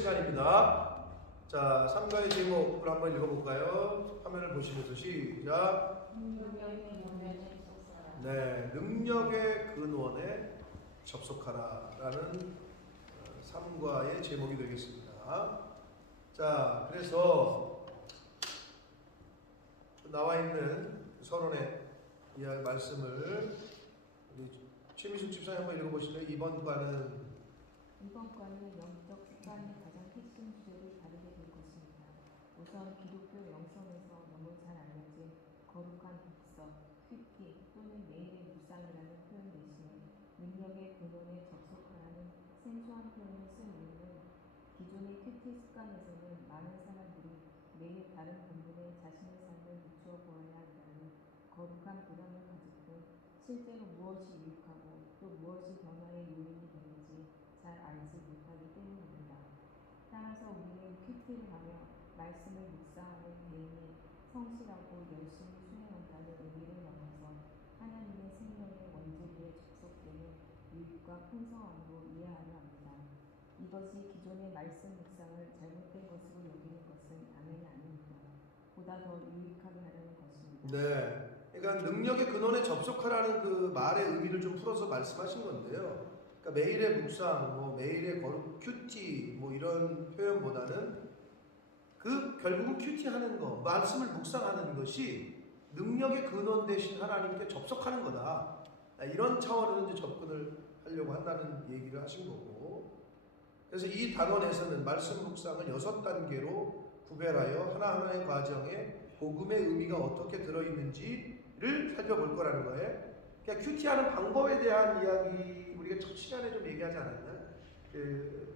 시간입니다. 자, 3가의 제목을 한번 읽어볼까요? 화면을 보시면서 시작. 네, 능력의 근원에 접속하라라는 3과의 제목이 되겠습니다. 자, 그래서 나와 있는 서론의 이야기 말씀을 우리 최미숙 집사님 한번 읽어보실래요? 이번 과는 영적 습관의 가장 핵심 주제를 다루게 될 것입니다. 우선 기독교 영성에서 너무 잘 알려진 거룩한 독서, 큐티 또는 매일의 묵상이라는 표현 대신 능력의 근원에 접속하라는 생소한 표현을 쓴 이유는 기존의 큐티 습관에서는 많은 사람들이 매일 다른 분들의 자신의 삶을 비추어 보아야 한다는 거룩한 부담을 가졌고 실제로 무엇이 유익하고 또 무엇이 변화의 요인이 되는지 잘 알지 못하기 때문입니다. 따라서 우리는 큐티를 하며 말씀을 묵상하는 개인이 성실하고 열심히 순행한다는 의미를 넘어서 하나님의 생명의 원죄기에 접속되는 유익과 풍성함으로 이해하려 합니다. 이것이 기존의 말씀 묵상을 잘못된 것으로 여기는 것은 당연히 아닙니다. 보다 더 유익하게 하려는 것입니다. 네, 그러니까 능력의 근원에 접속하라는 그 말의 의미를 좀 풀어서 말씀하신 건데요. 그러니까 매일의 묵상, 뭐 매일의 거룩, 큐티, 뭐 이런 표현보다는 그 결국은 큐티하는 거, 말씀을 묵상하는 것이 능력의 근원 대신 하나님께 접속하는 거다. 이런 차원에서 이제 접근을 하려고 한다는 얘기를 하신 거고. 그래서 이 단원에서는 말씀 묵상을 6단계로 구별하여 하나하나의 과정에 복음의 의미가 어떻게 들어있는지를 살펴볼 거라는 거예요. 그러니까 큐티하는 방법에 대한 이야기 우리가 첫 시간에 좀 얘기하지 않았나?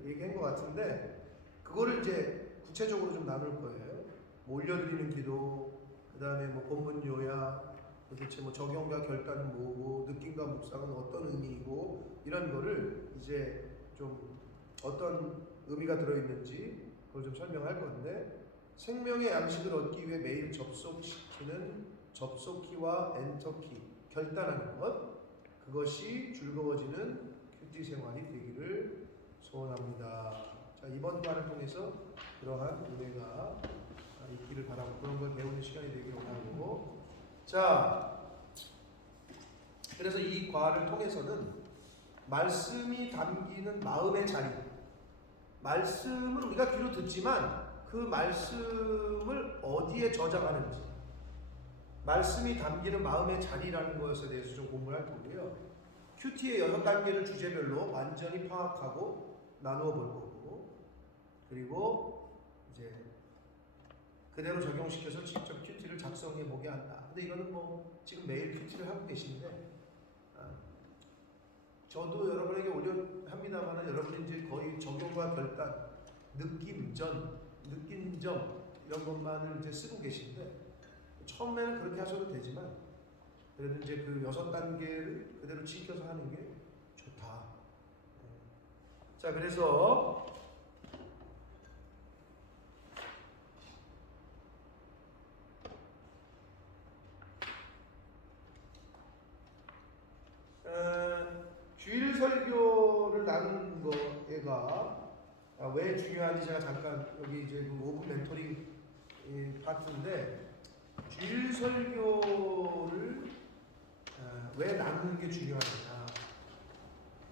얘기한 것 같은데 그거를 이제 구체적으로 좀 나눌 거예요. 뭐 올려드리는 기도, 그 다음에 뭐 본문 요약, 도대체 뭐 적용과 결단은 뭐고, 느낌과 묵상은 어떤 의미이고, 이런 거를 이제 좀 어떤 의미가 들어있는지 그걸 좀 설명할 건데, 생명의 양식을 얻기 위해 매일 접속시키는 접속키와 엔터키, 결단하는 것, 그것이 즐거워지는 큐티 생활이 되기를 소원합니다. 자, 이번 과를 통해서 그러한 은혜가 있기를 바라고 그런 걸 배우는 시간이 되기를 원하고, 자, 그래서 이 과를 통해서는 말씀이 담기는 마음의 자리, 말씀을 우리가 귀로 듣지만 그 말씀을 어디에 저장하는지, 말씀이 담기는 마음의 자리라는 것에 대해서 좀 공부를 할 거고요. 큐티의 6단계를 주제별로 완전히 파악하고 나누어 볼 거고, 그리고 이제 그대로 적용시켜서 직접 큐티를 작성해 보게 한다. 근데 이거는 뭐 지금 매일 큐티를 하고 계신데, 저도 여러분에게 오려합니다만 여러분이 이제 거의 적용과 결단, 느낌점 이런 것만을 이제 쓰고 계신데, 처음에는 그렇게 하셔도 되지만 그래도 이제 그 6단계를 그대로 지켜서 하는 게 좋다. 자, 그래서 주일 설교를 나누는 거가 왜 중요한지 제가 잠깐 여기 이제 그 5분 멘토링 파트인데, 주일 설교를 왜 나누는 게 중요하냐.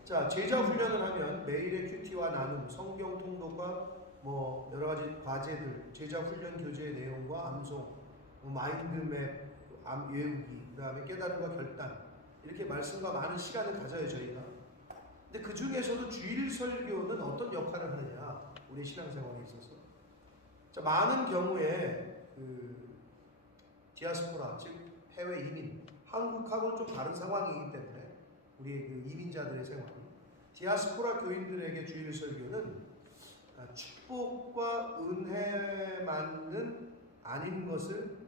자, 제자 훈련을 하면 매일의 큐티와 나눔, 성경 통독과 뭐 여러 가지 과제들, 제자 훈련 교재의 내용과 암송, 마인드맵, 외우기, 그 다음에 깨달음과 결단, 이렇게 말씀과 많은 시간을 가져요, 저희가. 근데 그 중에서도 주일 설교는 어떤 역할을 하느냐, 우리 신앙생활에 있어서. 자, 많은 경우에 그 디아스포라, 즉 해외 이민, 한국하고는 좀 다른 상황이기 때문에 우리 그 이민자들의 생활, 디아스포라 교인들에게 주일 설교는 축복과 은혜만은 아닌 것을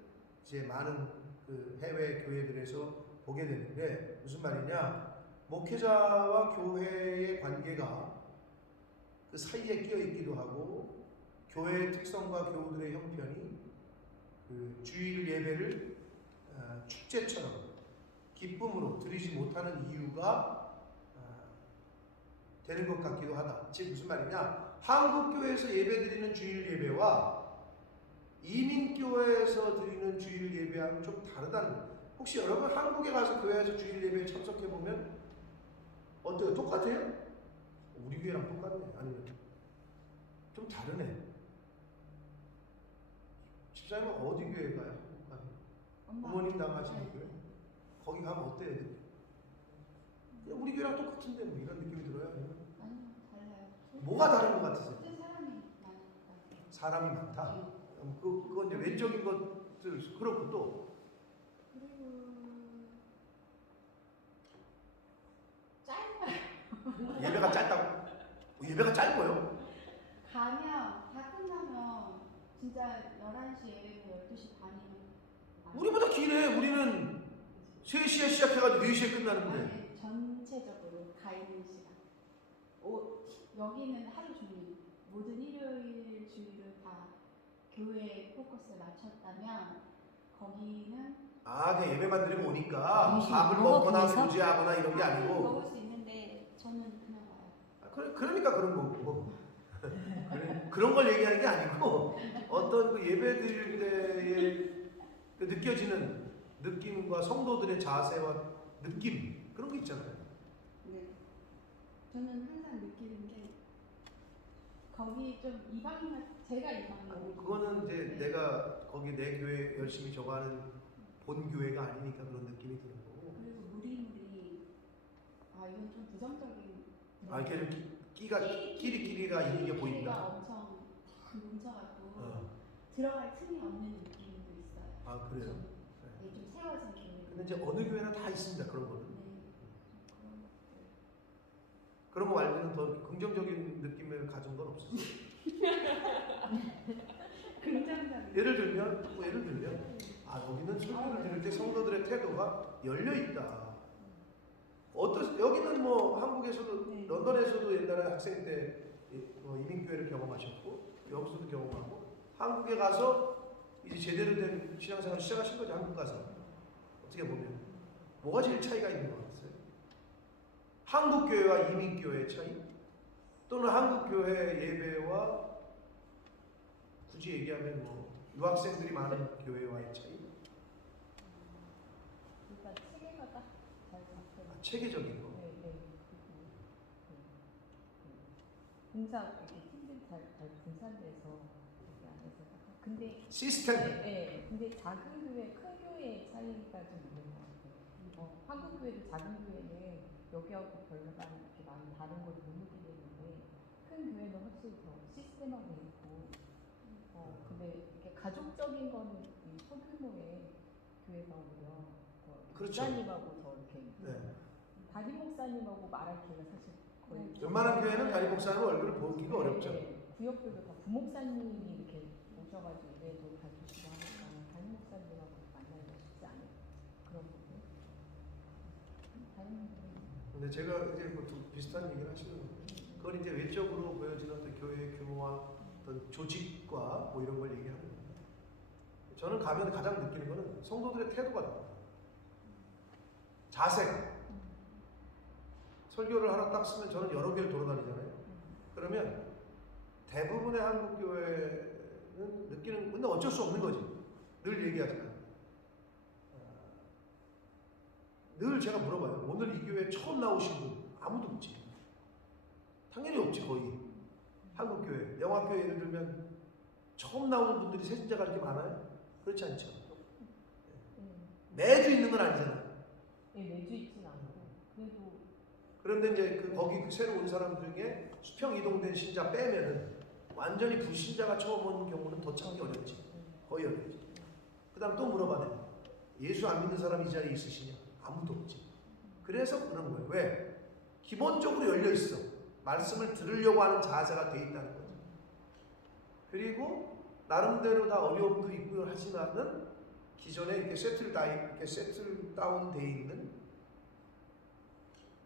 이제 많은 그 해외 교회들에서 보게 되는데, 무슨 말이냐? 목회자와 교회의 관계가 그 사이에 끼어 있기도 하고, 교회의 특성과 교우들의 형편이 그 주일 예배를 축제처럼 기쁨으로 드리지 못하는 이유가 되는 것 같기도 하다. 즉 무슨 말이냐? 한국 교회에서 예배드리는 주일 예배와 이민교회에서 드리는 주일 예배하고는 좀 다르다는 거예요. 혹시 여러분 한국에 가서 교회에서 주일 예배에 참석해 보면 어때요? 똑같아요? 우리 교회랑 똑같네. 아니면 좀 다르네. 집사님은 어디 교회 가요? 한국 가요? 부모님 다 가시는 교회? 거기 가면 어때요? 그냥 우리 교회랑 똑같은데 뭐 이런 느낌이 들어요? 아니면 아니요, 달라요. 뭐가 다른 것 같으세요? 그때 사람이 많으니까. 사람이 많다. 그건 이제 외적인 것들 그렇고 또 그리고 짧아요. 예배가 짧다고? 예배가 짧아요? 가면 다 끝나면 진짜 11시 예배면 12시 반이면 우리보다 기네. 우리는 3시에 시작해가지고 4시에 끝나는데. 아니, 전체적으로 가 있는 시간. 여기는 하루 종일 모든 일요일 주일을 다 교회에 포커스를 맞췄다면 거기는 그냥 예배만 드리고 오니까 음식 밥을 먹어, 먹거나 그래서? 교제하거나 이런 게 밥을 아니고. 먹을 수 있는데 저는 그냥 와요. 그러니까 그런 거고. 그런 걸 얘기하는 게 아니고 어떤 그 예배 드릴 때의 그 느껴지는 느낌과 성도들의 자세와 느낌 그런 게 있잖아요. 네. 저는 항상 느끼는 게 거기 좀 제가 이방인. 그거는 이제 내가 거기 내 교회 열심히 저가는 본 교회가 아니니까 그런 느낌이 드는 거고. 그리고 무리무리 이건 좀 부정적인. 이렇게 좀 끼리끼리가 있는 게 끼리끼리가 보인다. 엄청 뭉쳐갖고 어. 들어갈 틈이 없는 느낌도 있어요. 그래요? 좀, 좀 세워진 교회. 근데 이제 어느 교회나 다 있습니다 그런 거는. 네. 그런 것들. 그런 거 말고는 더 긍정적인 느낌을 가진 건 없었어요. 긍정적인. 예를 들면 여기는 설교를 들을 때 성도들의 태도가 열려 있다. 여기는 뭐 한국에서도 네. 런던에서도 옛날에 학생 때 이민교회를 경험하셨고 여기서도 경험하고 한국에 가서 이제 제대로 된 신앙생활을 시작하신 거죠. 한국 가서 어떻게 보면 뭐가 제일 차이가 있는 것 같아요? 한국 교회와 이민 교회의 차이? 또는 한국 교회 예배와 굳이 얘기하면 뭐 유학생들이 많은 교회와의 차이? 일단 체계가 딱잘 잡혀요. 체계적인 거. 네, 네. 분산 이렇게 팀들 잘 분산돼서 여기 안에서 근데 시스템. 네, 근데 작은 교회, 큰 교회의 차이가 좀 있는 것 같아요. 한국 교회도 작은 교회는 여기하고 별반 이렇게 많이 다른 걸 못 느끼겠는데 큰 교회는 확실히 더 시스템화돼 있고 근데 이렇게 가족적인 거는 이 소규모의 교회가 오히려 그렇죠. 목사님하고 더 이렇게 네. 담임 목사님하고 말할 기회가 사실 거의 웬만한 교회는 담임 목사님 얼굴을 보기가 어렵죠. 구역별로 다 부목사님이 이렇게 오셔가지고 예배도 가르치시고 하니까 담임 목사님하고 만나기가 쉽지 않은 그런 부분. 다른 분들은 근데 제가 이제 뭐 비슷한 얘기를 하시는 거예요. 그건 이제 외적으로 보여지는 어떤 교회의 규모와 어떤 조직과 뭐 이런 걸 얘기하는 겁니다. 저는 가면 가장 느끼는 거는 성도들의 태도가 나와요. 자세가. 설교를 하나 딱 쓰면 저는 여러 개를 돌아다니잖아요. 그러면 대부분의 한국 교회는 느끼는, 근데 어쩔 수 없는 거지. 늘 얘기하잖아요. 늘 제가 물어봐요. 오늘 이 교회 처음 나오신 분 아무도 없지. 당연히 없지 거의. 한국 교회, 영화 교회 예를 들면 처음 나오는 분들이 세진자가 이렇게 많아요? 그렇지 않죠. 매주 있는 건 아니잖아요. 네, 매주 있진 않고 그래도 그런데 이제 거기 새로 온 사람 중에 수평 이동된 신자 빼면은 완전히 불신자가 처음 온 경우는 더 찾기 어렵지. 거의 어렵지. 그 다음 또 물어봐야 돼. 예수 안 믿는 사람 이 자리에 있으시냐? 아무도 없지. 그래서 그런 거예요. 왜? 기본적으로 열려 있어. 말씀을 들으려고 하는 자세가 돼 있다는 거죠. 그리고 나름대로 다 어려움도 있고요. 하지만은 기존에 이렇게 세틀 다운 돼 있는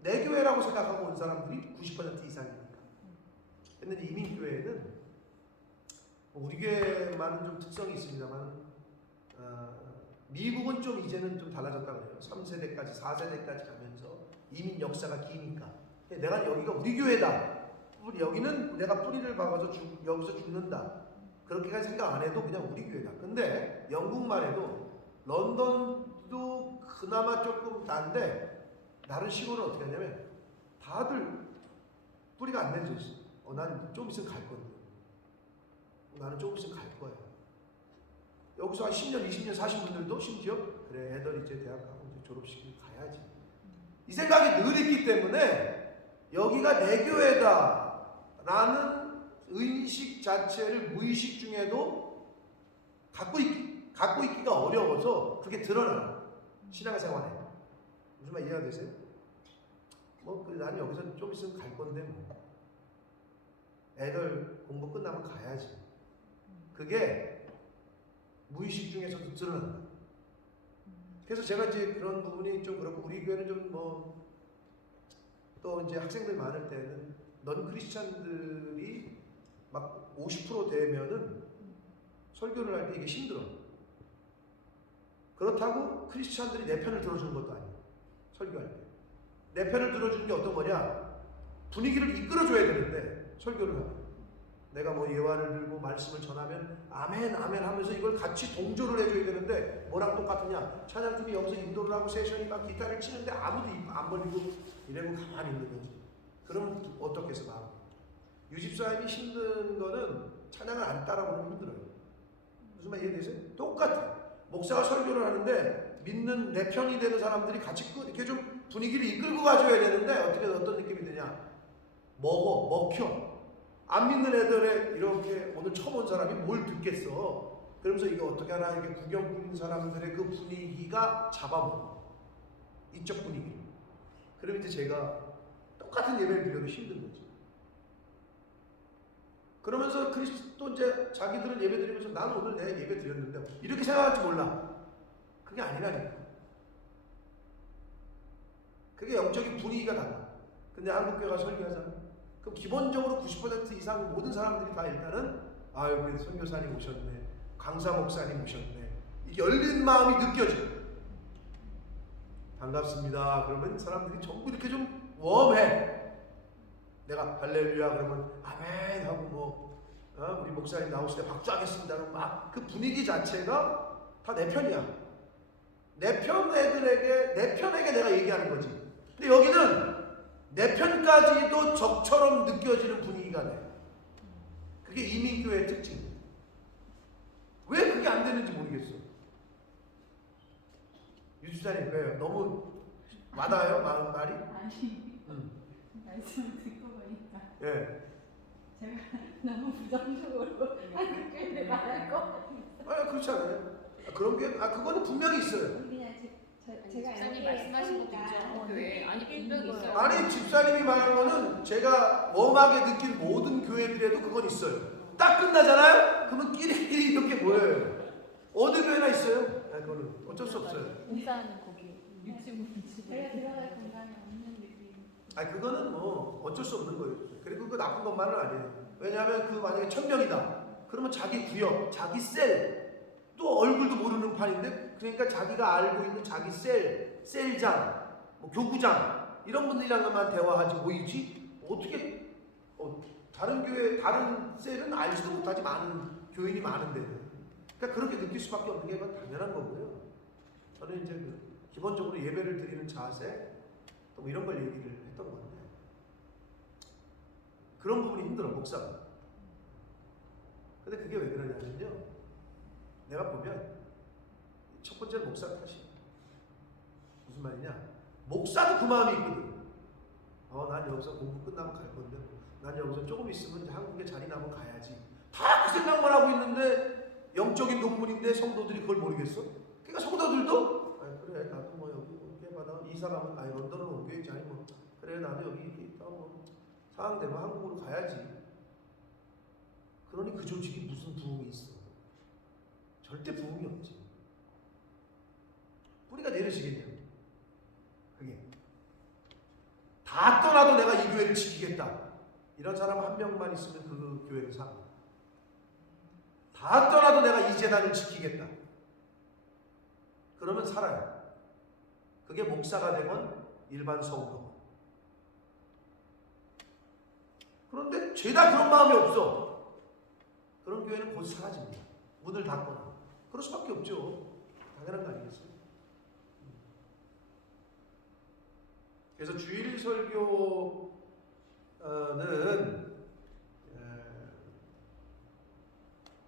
내 교회라고 생각하고 온 사람들이 90% 이상이니까. 근데 이민 교회는 우리 교회만은 좀 특성이 있습니다만 미국은 좀 이제는 좀 달라졌다고 해요. 3세대까지 4세대까지 가면서 이민 역사가 기니까 내가 여기가 우리 교회다. 여기는 내가 뿌리를 박아서 여기서 죽는다. 그렇게까지 생각 안 해도 그냥 우리 교회다. 근데 영국만 해도 런던도 그나마 조금 난데 나는 시골은 어떻게 하냐면 다들 뿌리가 안 내려져 있어. 난 좀 있으면 갈 건데. 나는 좀 있으면 갈 거야. 여기서 한 10년, 20년 사신 분들도 심지어 그래 애들 이제 대학 가고 이제 졸업식을 가야지. 이 생각이 늘 있기 때문에 여기가 내 교회다 라는 의식 자체를 무의식 중에도 갖고 있기가 어려워서 그게 드러나요. 신앙생활에. 무슨 말 이해가 되세요? 나는 여기서 좀 있으면 갈 건데 뭐. 애들 공부 끝나면 가야지. 그게 무의식 중에서도 드러난다. 그래서 제가 이제 그런 부분이 좀 그렇고 우리 교회는 좀 또 이제 학생들 많을 때는 넌 크리스찬들이 막 50% 되면은 설교를 할 때 이게 힘들어. 그렇다고 크리스찬들이 내 편을 들어주는 것도 아니에요. 설교할 때. 내 편을 들어주는 게 어떤 거냐? 분위기를 이끌어줘야 되는데 설교를 하면 내가 뭐 예화를 들고 말씀을 전하면 아멘 아멘 하면서 이걸 같이 동조를 해줘야 되는데 뭐랑 똑같으냐? 찬양팀이 여기서 인도를 하고 세션이 막 기타를 치는데 아무도 입 안 벌리고 이러고 가만히 있는 거지. 그럼 어떻게 해서 마음? 유집사님이 힘든 거는 찬양을 안 따라오면 힘들어요. 무슨 말 이해되세요? 똑같아. 목사가 설교를 하는데 믿는 내 편이 되는 사람들이 같이 이렇게 좀 분위기를 이끌고 가줘야 되는데 어떤 느낌이 드냐? 먹혀. 안 믿는 애들에 이렇게 오늘 처음 온 사람이 뭘 듣겠어? 그러면서 이거 어떻게 하나 이렇게 구경 꾸린 사람들의 그 분위기가 잡아먹어. 이쪽 분위기. 그러면 이제 제가 똑같은 예배를 드려도 힘든 거지. 그러면서 또 이제 자기들은 예배 드리면서 나는 오늘 내 예배 드렸는데 이렇게 생각할지 몰라. 그게 아니라니까. 그게 영적인 분위기가 달라. 근데 한국교회가 설교하잖아. 그럼 기본적으로 90% 이상 모든 사람들이 다 일단은 아유 그래도 선교사님 오셨네, 강사 목사님 오셨네, 이게 열린 마음이 느껴져. 반갑습니다. 그러면 사람들이 전부 이렇게 좀 웜해. 내가 할렐루야 그러면 아멘 하고 우리 목사님 나오실 때 박수하겠습니다. 막 그 분위기 자체가 다 내 편이야. 내 편 애들에게 내 편에게 내가 얘기하는 거지. 근데 여기는 내 편까지도 적처럼 느껴지는 분위기가 돼. 그게 이민교회의 특징이야. 왜 그게 안 되는지 모르겠어. 유주사님 왜요? 너무 와닿아요? 말이? 아니 말씀을 듣고 보니까 예. 제가 너무 부정적으로 한국교회 말할 것 같아요. 그렇지 않아요? 그런 게 그거는 분명히 있어요. 그냥 제가 집사님 말씀하신 것도 있죠. 교회 아니 분명히 있어요. 아니 집사님이 말한 거는 제가 웜하게 느낀 모든 교회들에도 그건 있어요. 딱 끝나잖아요? 그러면 끼리끼리 이렇게 모여요. 어느 교회나 있어요? 그거는 어쩔 수 없어요. 공사하는 거기 유치원 제가 들어갈 공간이 없는 느낌. 그거는 뭐 어쩔 수 없는 거예요. 그리고 그거 나쁜 것만은 아니에요. 왜냐하면 그 만약에 1000명이다. 그러면 자기 구역, 자기 셀, 또 얼굴도 모르는 판인데 그러니까 자기가 알고 있는 자기 셀장, 뭐 교구장 이런 분들이랑만 대화하지 모이지 어떻게 다른 교회, 다른 셀은 알지도 못하지 많은 교인이 많은데 그러니까 그렇게 느낄 수밖에 없는 게 당연한 거고요. 저는 이제 기본적으로 예배를 드리는 자세 또 뭐 이런 걸 얘기를 했던 건데 그런 부분이 힘들어 목사가. 근데 그게 왜 그러냐면요. 내가 보면 첫 번째 목사 탓이야. 무슨 말이냐? 목사도 그 마음이 있거든. 난 여기서 공부 끝나면 갈 건데 난 여기서 조금 있으면 이제 한국에 자리 나면 가야지. 다 그 생각만 하고 있는데 영적인 동문인데 성도들이 그걸 모르겠어? 그러니까 성도들도 그래 나도 뭐 여기 해봐라 이사 가면 런던으로 옮겨야지 아니 뭐 그래 나도 여기 있다 뭐 상황 되면 한국으로 가야지. 그러니 그 조직이 무슨 부흥이 있어? 절대 부흥이 없지. 뿌리가 내려지겠냐? 그게 다 떠나도 내가 이 교회를 지키겠다. 이런 사람 한 명만 있으면 그 교회를 사. 다 떠나도 내가 이 재단을 지키겠다. 그러면 살아요. 그게 목사가 되건 일반 성도. 그런데 죄다 그런 마음이 없어. 그런 교회는 곧 사라집니다. 문을 닫거나. 그럴 수밖에 없죠. 당연한 거 아니겠어요? 그래서 주일 설교는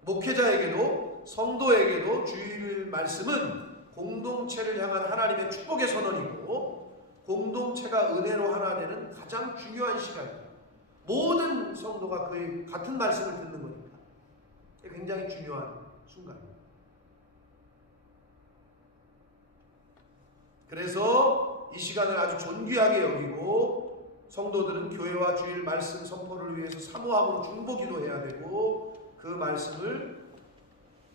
목회자에게도 성도에게도 주일 말씀은 공동체를 향한 하나님의 축복의 선언이고 공동체가 은혜로 하나 되는 가장 중요한 시간이에요. 모든 성도가 그의 같은 말씀을 듣는 거니까 굉장히 중요한 순간입니다. 그래서 이 시간을 아주 존귀하게 여기고 성도들은 교회와 주일 말씀 선포를 위해서 사모함으로 중보기도해야 되고 그 말씀을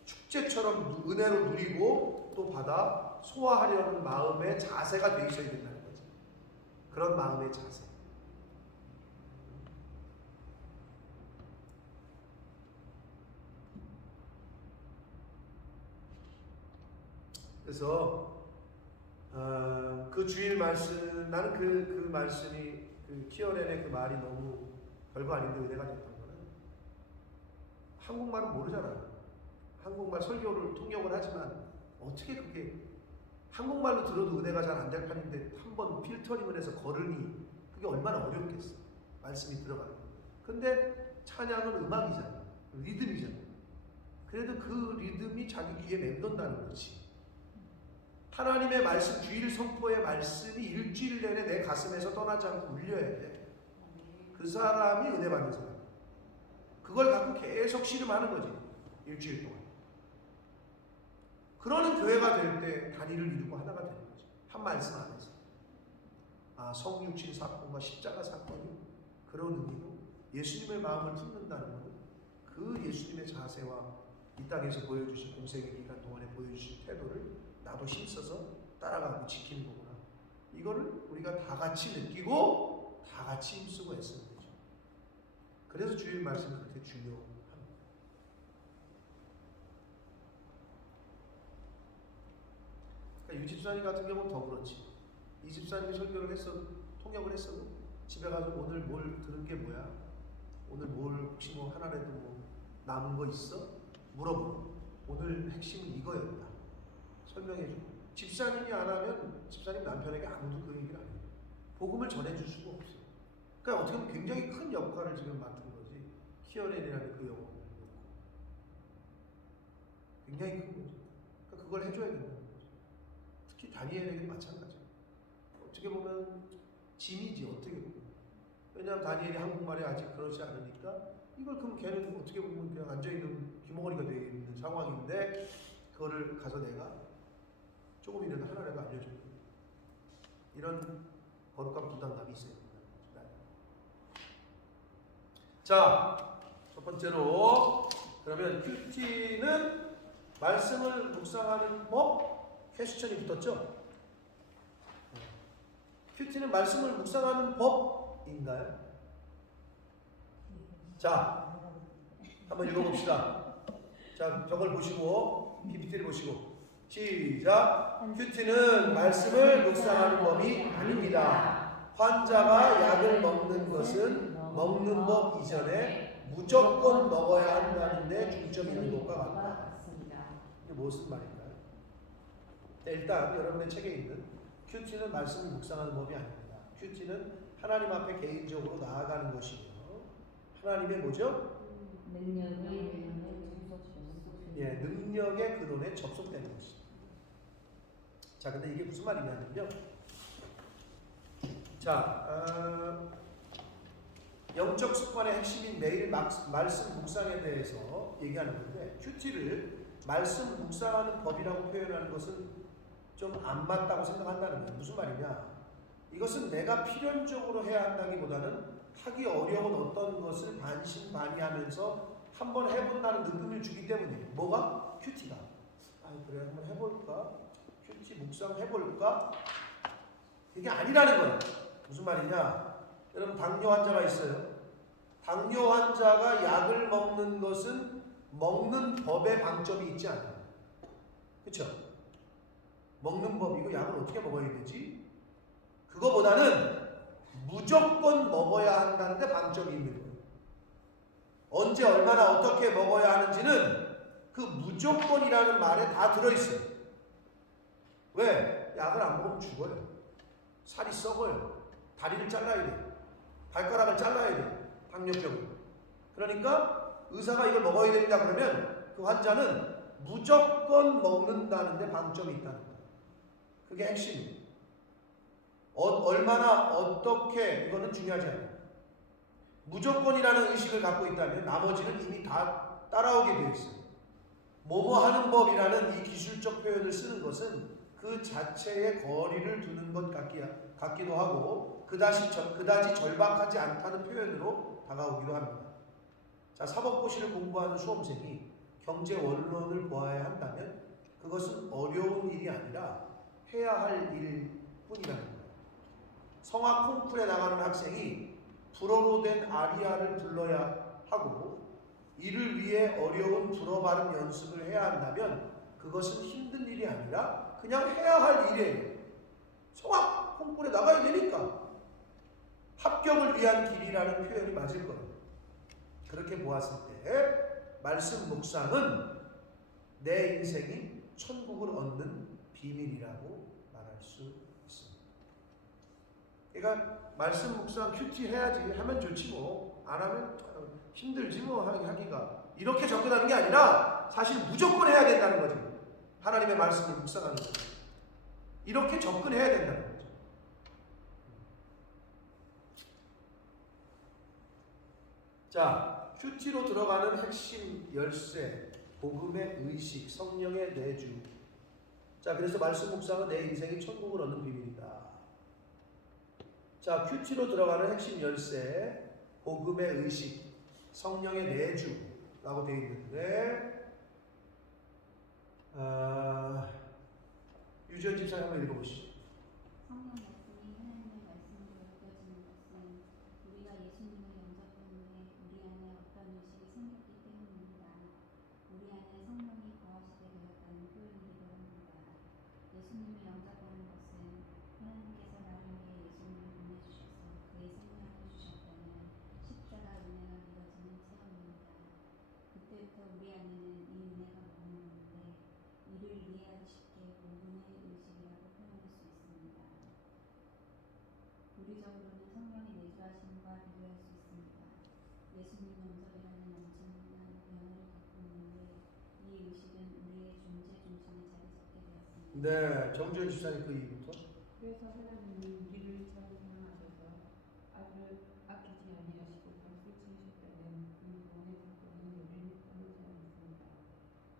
축제처럼 은혜로 누리고 또 받아 소화하려는 마음의 자세가 되어 있어야 된다는 거죠. 그런 마음의 자세. 그래서 그 주일 말씀, 나는 그 말씀이 키어렌의 그 말이 너무 별거 아닌데 은혜가 됐던 거는 한국말은 모르잖아요. 한국말 설교를 통역을 하지만 어떻게 그게 한국말로 들어도 은혜가 잘 안 될 판인데 한번 필터링을 해서 걸으니 그게 얼마나 어렵겠어. 말씀이 들어가는 거. 근데 찬양은 음악이잖아. 리듬이잖아. 그래도 그 리듬이 자기 귀에 맴돈다는 거지. 하나님의 말씀, 주일 선포의 말씀이 일주일 내내 내 가슴에서 떠나지 않고 울려야 돼. 그 사람이 은혜 받는 사람. 그걸 갖고 계속 씨름하는 거지. 일주일 동안. 그러는 교회가 될 때 단위를 이루고 하나가 되는 거죠. 한 말씀 안에서. 성육신 사건과 십자가 사건이 그런 의미로 예수님의 마음을 품는다는 것은 그 예수님의 자세와 이 땅에서 보여주신 공생의 기간 동안에 보여주신 태도를 나도 힘써서 따라가고 지키는 거구나. 이거를 우리가 다 같이 느끼고 다 같이 힘쓰고 애쓰는 거죠. 그래서 주일 말씀이 그렇게 중요합니다. 그러니까 유 집사님 같은 경우는 더 그렇지. 이 집사님이 설교를 했어도 통역을 했어도 집에 가서 오늘 뭘 들은 게 뭐야? 오늘 뭘 혹시 뭐 하나라도 뭐 남은 거 있어? 물어보고 오늘 핵심은 이거였다. 설명해주고 집사님이 안 하면 집사님 남편에게 아무도 그 얘기를 안 해요. 복음을 전해줄 수가 없어요. 그러니까 어떻게 보면 굉장히 큰 역할을 지금 맡은 거지. 키어렌이라는 그 영혼을 놓고 굉장히 큰 거죠. 그러니까 그걸 해줘야 된다는 거죠. 특히 다니엘에게는 마찬가지예요. 어떻게 보면 짐이지 어떻게 보면. 왜냐하면 다니엘이 한국말이 아직 그렇지 않으니까 이걸 그럼 걔는 어떻게 보면 그냥 앉아있는 귀머거리가 되어 있는 상황인데 그거를 가서 내가 조금이라도 하나라도 알려줘야 돼요. 이런 거룩한 부담감이 있어야 됩니다. 자, 첫 번째로 그러면 큐티는 말씀을 묵상하는 법 퀘스천이 붙었죠? 큐티는 말씀을 묵상하는 법인가요? 자, 한번 읽어봅시다. 자, 저걸 보시고 PPT를 보시고 시작. 큐티는 말씀을 묵상하는 법이 아닙니다. 환자가 약을 먹는 것은 먹는 법 이전에 무조건 먹어야 한다는 데 중점이 있는 것과 같다. 이게 무슨 말인가요? 일단 여러분의 책에 있는 큐티는 말씀을 묵상하는 법이 아닙니다. 큐티는 하나님 앞에 개인적으로 나아가는 것이며 하나님의 뭐죠? 능력의 근원에 접속되는 것이죠. 자, 근데 이게 무슨 말이냐면요. 자, 영적 습관의 핵심인 매일 말씀 묵상에 대해서 얘기하는 건데 큐티를 말씀 묵상하는 법이라고 표현하는 것은 좀 안 맞다고 생각한다는 거예요. 무슨 말이냐? 이것은 내가 필연적으로 해야 한다기보다는 하기 어려운 어떤 것을 반신반의하면서 한번 해본다는 느낌을 주기 때문이에요. 뭐가? 큐티가. 그래 한번 해볼까? 큐티 묵상 해볼까? 이게 아니라는 거예요. 무슨 말이냐? 여러분 당뇨 환자가 있어요. 당뇨 환자가 약을 먹는 것은 먹는 법에 방점이 있지 않아요. 그렇죠? 먹는 법이고 약을 어떻게 먹어야 되지? 그거보다는 무조건 먹어야 한다는 데 방점이 있는 거예요. 언제 얼마나 어떻게 먹어야 하는지는 그 무조건이라는 말에 다 들어있어요. 왜? 약을 안 먹으면 죽어요. 살이 썩어요. 다리를 잘라야 돼. 발가락을 잘라야 돼. 당뇨병. 그러니까 의사가 이걸 먹어야 된다 그러면 그 환자는 무조건 먹는다는데 방점이 있다는 거예요. 그게 핵심이에요. 얼마나 어떻게 이거는 중요하지 않아요. 무조건이라는 의식을 갖고 있다면 나머지는 이미 다 따라오게 되어 있어요. 뭐뭐 하는 법이라는 이 기술적 표현을 쓰는 것은 그 자체의 거리를 두는 것 같기도 하고 그다지 절박하지 않다는 표현으로 다가오기도 합니다. 자, 사법고시를 공부하는 수험생이 경제 원론을 보아야 한다면 그것은 어려운 일이 아니라 해야 할 일일 뿐이라는 거예요. 성악 콩쿨에 나가는 학생이 불어로 된 아리아를 불러야 하고 이를 위해 어려운 불어 발음 연습을 해야 한다면 그것은 힘든 일이 아니라 그냥 해야 할 일이에요. 성악 콩쿨에 나가야 되니까 합격을 위한 길이라는 표현이 맞을 거예요. 그렇게 보았을 때 말씀 묵상은 내 인생이 천국을 얻는 비밀이라고 말할 수 있습니다. 그러니까 말씀 묵상 큐티 해야지 하면 좋지 뭐 안 하면 힘들지 뭐 하기가 이렇게 접근하는 게 아니라 사실 무조건 해야 된다는 거지. 하나님의 말씀을 묵상하는 거죠. 이렇게 접근해야 된다는 거죠. 자, 큐티로 들어가는 핵심 열쇠, 복음의 의식, 성령의 내주. 자, 그래서 말씀 묵상은 내 인생이 천국을 얻는 비밀이다. 자, 큐티로 들어가는 핵심 열쇠, 복음의 의식, 성령의 내주라고 되어 있는데, 유지현 집사님 한번 읽어보시죠. 성령 말씀이 하나님의 말씀으로 여겨지는 것은 우리가 예수님을 영접한 후에 우리 안에 어떤 의식이 생겼기 때문입니다. 우리 안에 성령이 거하시게 되었다는 표현이기도 합니다. 예수님을 영접하는 것은 하나님께서 나를 위해 예수님을 보내주셔서 그의 생명을 주셨다는 십자가 은혜가 믿어지는 체험입니다. 그때부터 우리 안에는 이 은혜가 머무르는데 이를 이해하기 쉽게 복음의 의식이라고 표현할 수 있습니다. 우리적으로는 성령이 내주하심과 비교할 수 있습니다. 예수님 영접이라는 엄청난 변화를 겪고 있는데 이 의식은 우리의 존재 중심에 자리 잡게 되었습니다. 네, 정주현 집사님 그 이유부터. 그래서 하나님이 우리를 처음 사랑하셔서 아들 아끼지 아니하시고 박수치셨다는 이 구원의 사건은 우리를 떠나지 않습니다.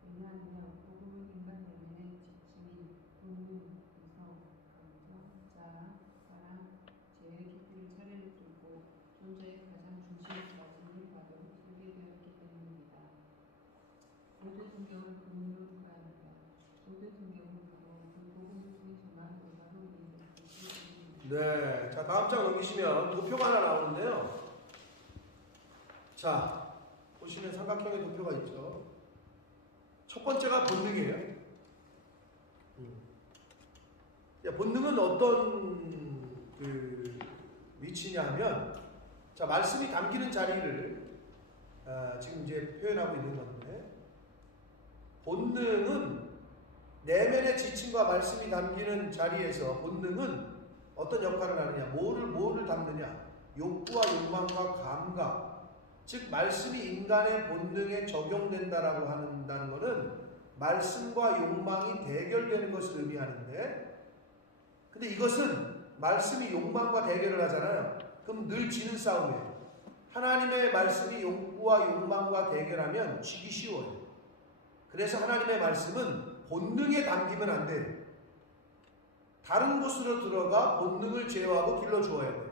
왜냐하면 복음은 인간 내면의 지침인 분노, 이성, 감정, 자아, 사랑, 죄의 깊이를 차례로 두고 존재의 가장 중심까지 바로 설계되었기 때문입니다. 모든 성경을 그 눈으로 봐야 합니다. 모든 성경은 바로 그 복음을 통해서만 바로 우리를 네, 자 다음 장 넘기시면 도표가 하나 나오는데요. 자, 보시면 삼각형의 도표가 있죠. 첫 번째가 본능이에요. 본능은 어떤 그 위치냐 하면, 자 말씀이 담기는 자리를 지금 이제 표현하고 있는 건데, 본능은 내면의 지침과 말씀이 담기는 자리에서 본능은 어떤 역할을 하느냐, 뭐를 담느냐, 욕구와 욕망과 감각, 즉 말씀이 인간의 본능에 적용된다라고 한다는 것은 말씀과 욕망이 대결되는 것을 의미하는데, 근데 이것은 말씀이 욕망과 대결을 하잖아요. 그럼 늘 지는 싸움이에요. 하나님의 말씀이 욕구와 욕망과 대결하면 지기 쉬워요. 그래서 하나님의 말씀은 본능에 담기면 안 돼요. 다른 곳으로 들어가 본능을 제어하고 길러주어야 돼요.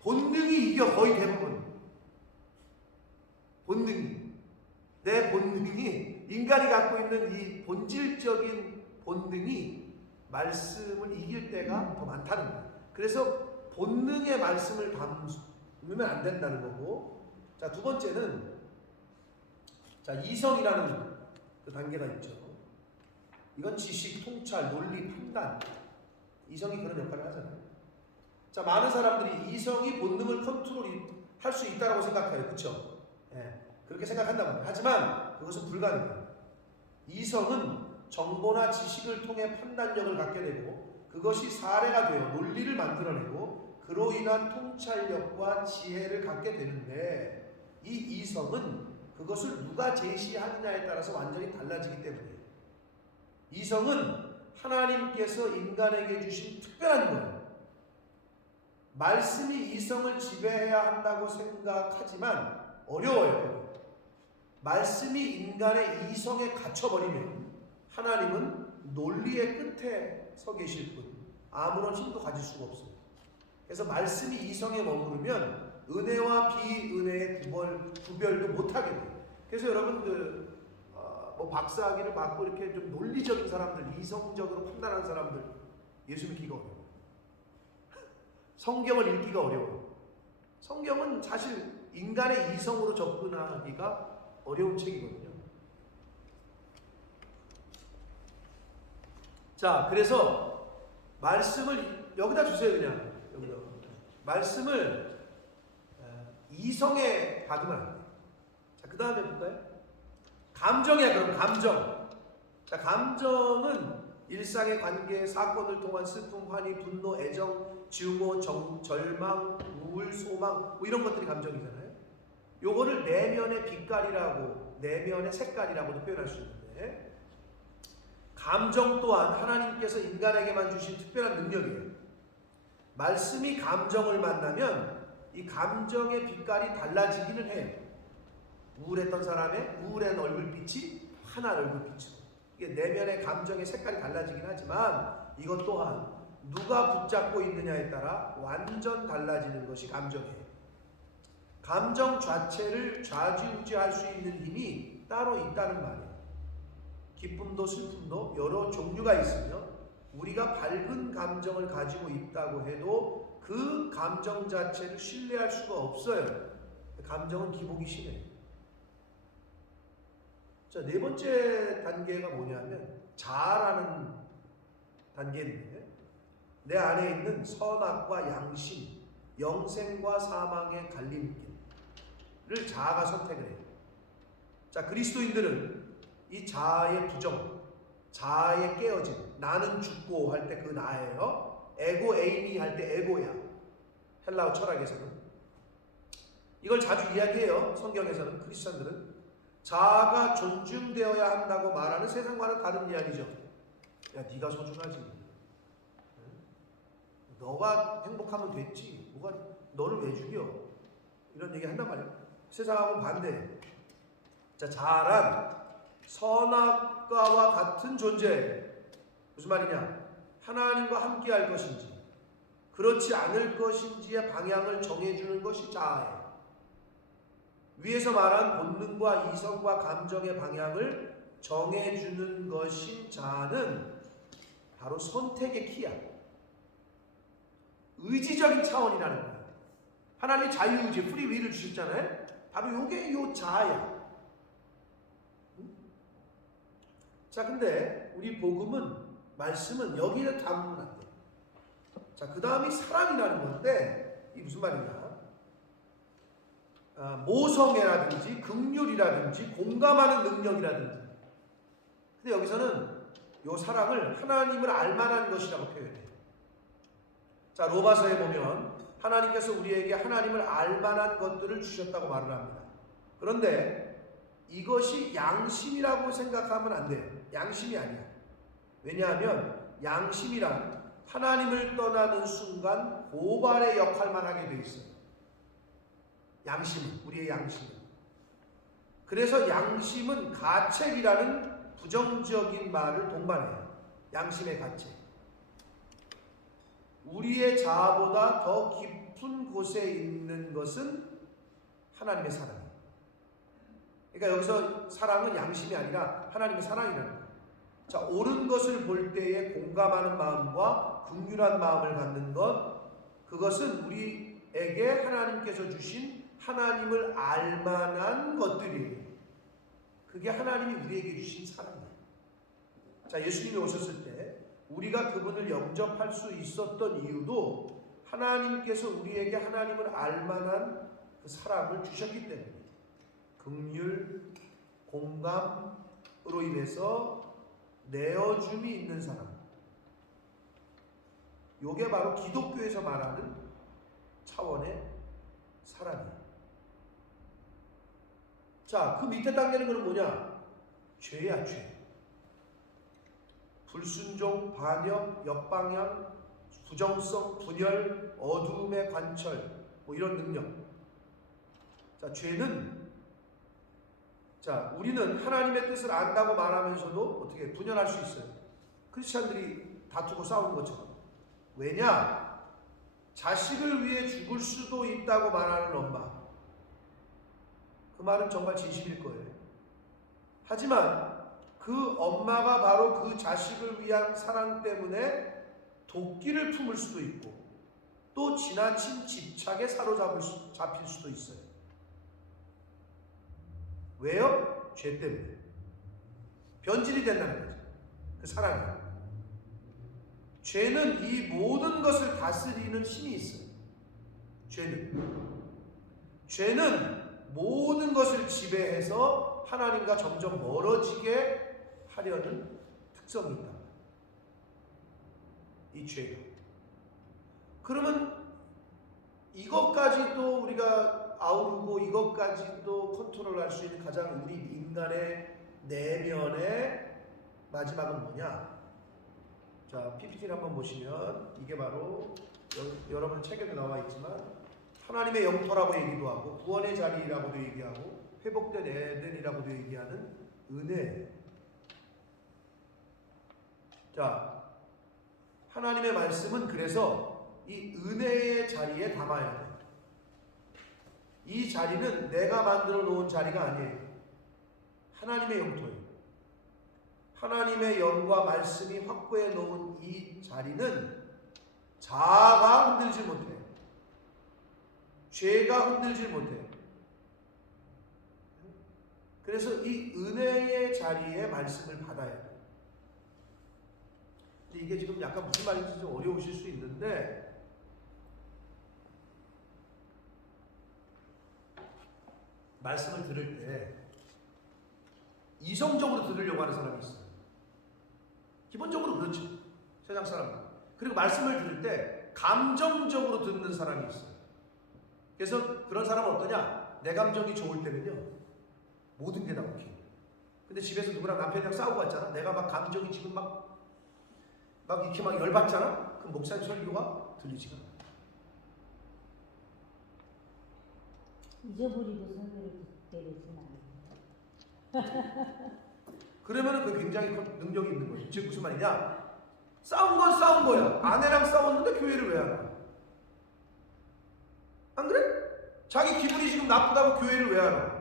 본능이 이겨, 거의 대부분. 본능이. 내 본능이, 인간이 갖고 있는 이 본질적인 본능이 말씀을 이길 때가 더 많다는 거예요. 그래서 본능의 말씀을 담으면 안 된다는 거고, 자, 두 번째는, 자, 이성이라는 그 단계가 있죠. 이건 지식, 통찰, 논리, 판단. 이성이 그런 역할을 하잖아요. 자, 많은 사람들이 이성이 본능을 컨트롤할 수 있다고 생각해요. 그렇죠? 예. 그렇게 생각한단 말이에요. 하지만 그것은 불가능해요. 이성은 정보나 지식을 통해 판단력을 갖게 되고 그것이 사례가 되어 논리를 만들어내고 그로 인한 통찰력과 지혜를 갖게 되는데 이 이성은 그것을 누가 제시하느냐에 따라서 완전히 달라지기 때문이에요. 이성은 하나님께서 인간에게 주신 특별한 거예요. 말씀이 이성을 지배해야 한다고 생각하지만 어려워요. 말씀이 인간의 이성에 갇혀버리면 하나님은 논리의 끝에 서 계실 뿐 아무런 힘도 가질 수가 없습니다. 그래서 말씀이 이성에 머무르면 은혜와 비은혜의 구별도 못하게 돼요. 그래서 여러분 뭐 박사학위를 받고 이렇게 좀 논리적인 사람들, 이성적으로 판단하는 사람들 예수 믿기가 어려워요. 성경을 읽기가 어려워요. 성경은 사실 인간의 이성으로 접근하기가 어려운 책이거든요. 자, 그래서 말씀을 여기다 주세요. 그냥 여기다. 말씀을 이성에 받으면 안 돼요. 자, 그 다음에 볼까요? 감정이야. 그럼 감정. 자, 감정은 일상의 관계, 사건을 통한 슬픔, 환희, 분노, 애정, 증오, 절망, 우울, 소망 뭐 이런 것들이 감정이잖아요. 요거를 내면의 빛깔이라고, 내면의 색깔이라고도 표현할 수 있는데 감정 또한 하나님께서 인간에게만 주신 특별한 능력이에요. 말씀이 감정을 만나면 이 감정의 빛깔이 달라지기는 해요. 우울했던 사람의 우울한 얼굴빛이 환한 얼굴빛으로. 이게 내면의 감정의 색깔이 달라지긴 하지만 이것 또한 누가 붙잡고 있느냐에 따라 완전 달라지는 것이 감정이에요. 감정 자체를 좌지우지할 수 있는 힘이 따로 있다는 말이에요. 기쁨도 슬픔도 여러 종류가 있으며 우리가 밝은 감정을 가지고 있다고 해도 그 감정 자체를 신뢰할 수가 없어요. 감정은 기복이 심해요. 자, 네 번째 단계가 뭐냐면 자아라는 단계인데 내 안에 있는 선악과 양심, 영생과 사망의 갈림길을 자아가 선택을 해요. 자, 그리스도인들은 이 자아의 부정, 자아의 깨어짐, 나는 죽고 할 때 그 나예요. 에고 에이미 할 때 에고야. 헬라어 철학에서는 이걸 자주 이야기해요. 성경에서는 크리스천들은 자아가 존중되어야 한다고 말하는 세상과는 다른 이야기죠. 야, 네가 소중하지. 너가 행복하면 됐지. 뭐가 너를 왜 죽여? 이런 얘기 한단 말이에요. 세상하고 반대. 자, 자아란 선악과와 같은 존재. 무슨 말이냐? 하나님과 함께 할 것인지 그렇지 않을 것인지의 방향을 정해주는 것이 자아예요. 위에서 말한 본능과 이성과 감정의 방향을 정해주는 것인 자아는 바로 선택의 키야. 의지적인 차원이라는 거야. 하나님이 자유의지, 프리윌을 주셨잖아요. 바로 이게 요 자아야. 자, 근데 우리 복음은, 말씀은 여기를 담으면 안 돼. 자, 그 다음이 사랑이라는 건데 이게 무슨 말이냐? 모성애라든지 긍휼이라든지 공감하는 능력이라든지. 근데 여기서는 요 사랑을 하나님을 알만한 것이라고 표현해요. 자, 로마서에 보면 하나님께서 우리에게 하나님을 알만한 것들을 주셨다고 말을 합니다. 그런데 이것이 양심이라고 생각하면 안 돼요. 양심이 아니야. 왜냐하면 양심이란 하나님을 떠나는 순간 고발의 역할만 하게 돼 있어요. 양심은, 우리의 양심은. 그래서 양심은 가책이라는 부정적인 말을 동반해요. 양심의 가책. 우리의 자아보다 더 깊은 곳에 있는 것은 하나님의 사랑이에요. 그러니까 여기서 사랑은 양심이 아니라 하나님의 사랑이라는 거예요. 자, 옳은 것을 볼 때에 공감하는 마음과 긍휼한 마음을 갖는 것, 그것은 우리에게 하나님께서 주신 하나님을 알만한 것들이에요. 그게 하나님이 우리에게 주신 사랑이에요. 자, 예수님이 오셨을 때 우리가 그분을 영접할 수 있었던 이유도 하나님께서 우리에게 하나님을 알만한 그 사랑을 주셨기 때문이에요. 긍휼, 공감으로 인해서 내어줌이 있는 사람. 요게 바로 기독교에서 말하는 차원의 사람이에요. 자, 그 밑에 단계는 그럼 뭐냐? 죄야, 죄. 불순종, 반역, 역방향, 부정성, 분열, 어두움의 관철, 뭐 이런 능력. 자, 죄는, 자, 우리는 하나님의 뜻을 안다고 말하면서도 어떻게 분열할 수 있어요. 크리스찬들이 다투고 싸우는 것처럼. 왜냐? 자식을 위해 죽을 수도 있다고 말하는 엄마. 그 말은 정말 진심일 거예요. 하지만 그 엄마가 바로 그 자식을 위한 사랑 때문에 도끼를 품을 수도 있고 또 지나친 집착에 잡힐 수도 있어요. 왜요? 죄 때문에. 변질이 된다는 거죠. 그 사랑이. 죄는 이 모든 것을 다스리는 힘이 있어요. 죄는 모든 것을 지배해서 하나님과 점점 멀어지게 하려는 특성이 있다. 이 죄가. 그러면 이것까지도 우리가 아우르고 이것까지도 컨트롤할 수 있는 가장 우리 인간의 내면의 마지막은 뭐냐? 자, PPT를 한번 보시면 이게 바로 여러분 책에도 나와 있지만 하나님의 영토라고 얘기도 하고 구원의 자리라고도 얘기하고 회복된 에덴이라고도 얘기하는 은혜. 자, 하나님의 말씀은 그래서 이 은혜의 자리에 담아야 돼. 이 자리는 내가 만들어 놓은 자리가 아니에요. 하나님의 영토예요. 하나님의 영과 말씀이 확보해 놓은 이 자리는 자아가 흔들지 못해. 죄가 흔들지 못해. 그래서 이 은혜의 자리에 말씀을 받아야 돼. 근데 이게 지금 약간 무슨 말인지 좀 어려우실 수 있는데 말씀을 들을 때 이성적으로 들으려고 하는 사람이 있어요. 기본적으로 그렇죠. 세상 사람은. 그리고 말씀을 들을 때 감정적으로 듣는 사람이 있어요. 그래서 그런 사람은 어떠냐? 내 감정이 좋을 때는요 모든 게 다 오케이. 근데 집에서 누구랑 남편이랑 싸우고 왔잖아. 내가 막 감정이 지금 막 이렇게 막 열받잖아. 그럼 목사님 설교가 들리지가 않아. 잊어버리고 설교를 듣게 되진 않아요. 그러면은 그 굉장히 능력이 있는 거예요. 즉 무슨 말이냐? 싸운 건 싸운 거야. 아내랑 싸웠는데 교회를 왜 안 와? 안 그래? 자기 기분이 지금 나쁘다고 교회를 왜 안 와?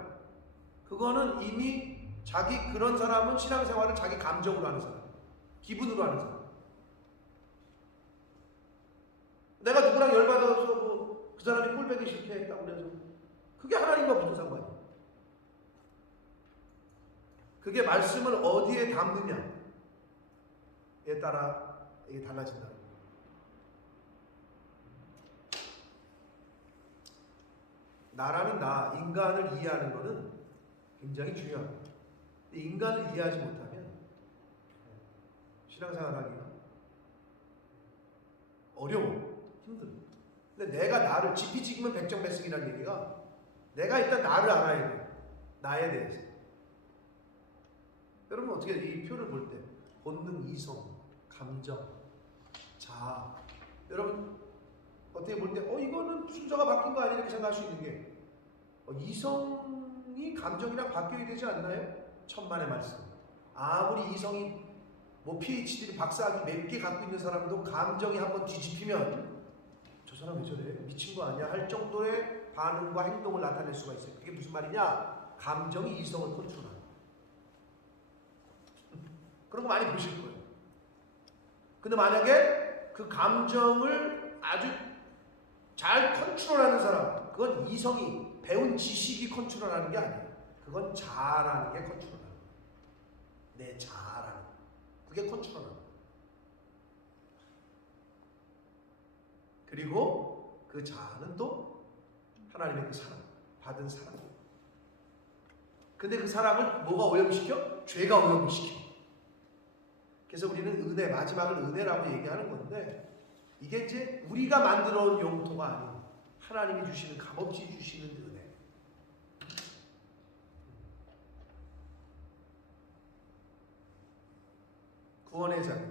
그거는 이미 그런 사람은 신앙생활을 자기 감정으로 하는 사람, 기분으로 하는 사람. 내가 누구랑 열받아서 그 사람이 꼴배기 싫게 했다고 그래서 그게 하나님과 무슨 상관이야? 그게 말씀을 어디에 담느냐에 따라 이게 달라진다. 나라는 인간을 이해하는 것은 굉장히 중요합니다. 근데 인간을 이해하지 못하면 신앙생활 하기가 어려워, 힘들어. 근데 내가 나를 지피지기면 백정백승이라는 얘기가 내가 일단 나를 알아야 돼. 나에 대해서. 여러분 어떻게 이 표를 볼 때 본능, 이성, 감정, 자아. 여러분 어떻게 볼 때 이거는 순서가 바뀐 거 아니야 이렇게 생각할 수 있는 게 이성이 감정이랑 바뀌어야 되지 않나요? 천만의 말씀. 아무리 이성이 PhD 박사학위 몇 개 갖고 있는 사람도 감정이 한번 뒤집히면 저 사람 왜 저래? 미친 거 아니야? 할 정도의 반응과 행동을 나타낼 수가 있어요. 그게 무슨 말이냐? 감정이 이성을 컨트롤하는. 그런 거 많이 보실 거예요. 근데 만약에 그 감정을 아주 잘 컨트롤하는 사람, 그건 이성이 배운 지식이 컨트롤하는 게 아니에요. 그건 자아라는 게 컨트롤하는 거예요. 내 자아라는 거. 그게 컨트롤하는 거예요. 그리고 그 자아는 또 하나님의 그 사랑, 받은 사랑이에요. 근데 그 사람을 뭐가 오염시켜? 죄가 오염시켜. 그래서 우리는 은혜, 마지막을 은혜라고 얘기하는 건데, 이게 이제 우리가 만들어 온 용토가 아닌 하나님이 주시는, 값없이 주시는 은혜. 구원의 자리.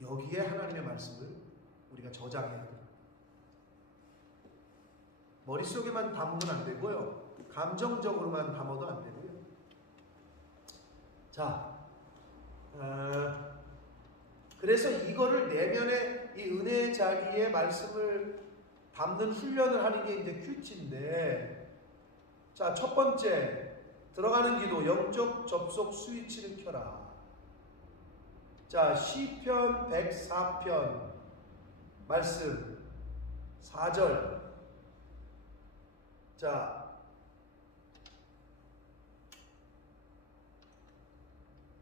여기에 하나님의 말씀을 우리가 저장해야 합니다. 머릿속에만 담으면 안 되고요. 감정적으로만 담아도 안 되고요. 자, 그래서 이거를 내면의 이 은혜의 자리에 말씀을 담는 훈련을 하는 게 이제 큐티인데, 자, 첫 번째 들어가는 기도, 영적 접속 스위치를 켜라. 자, 시편 104편 말씀 4절. 자,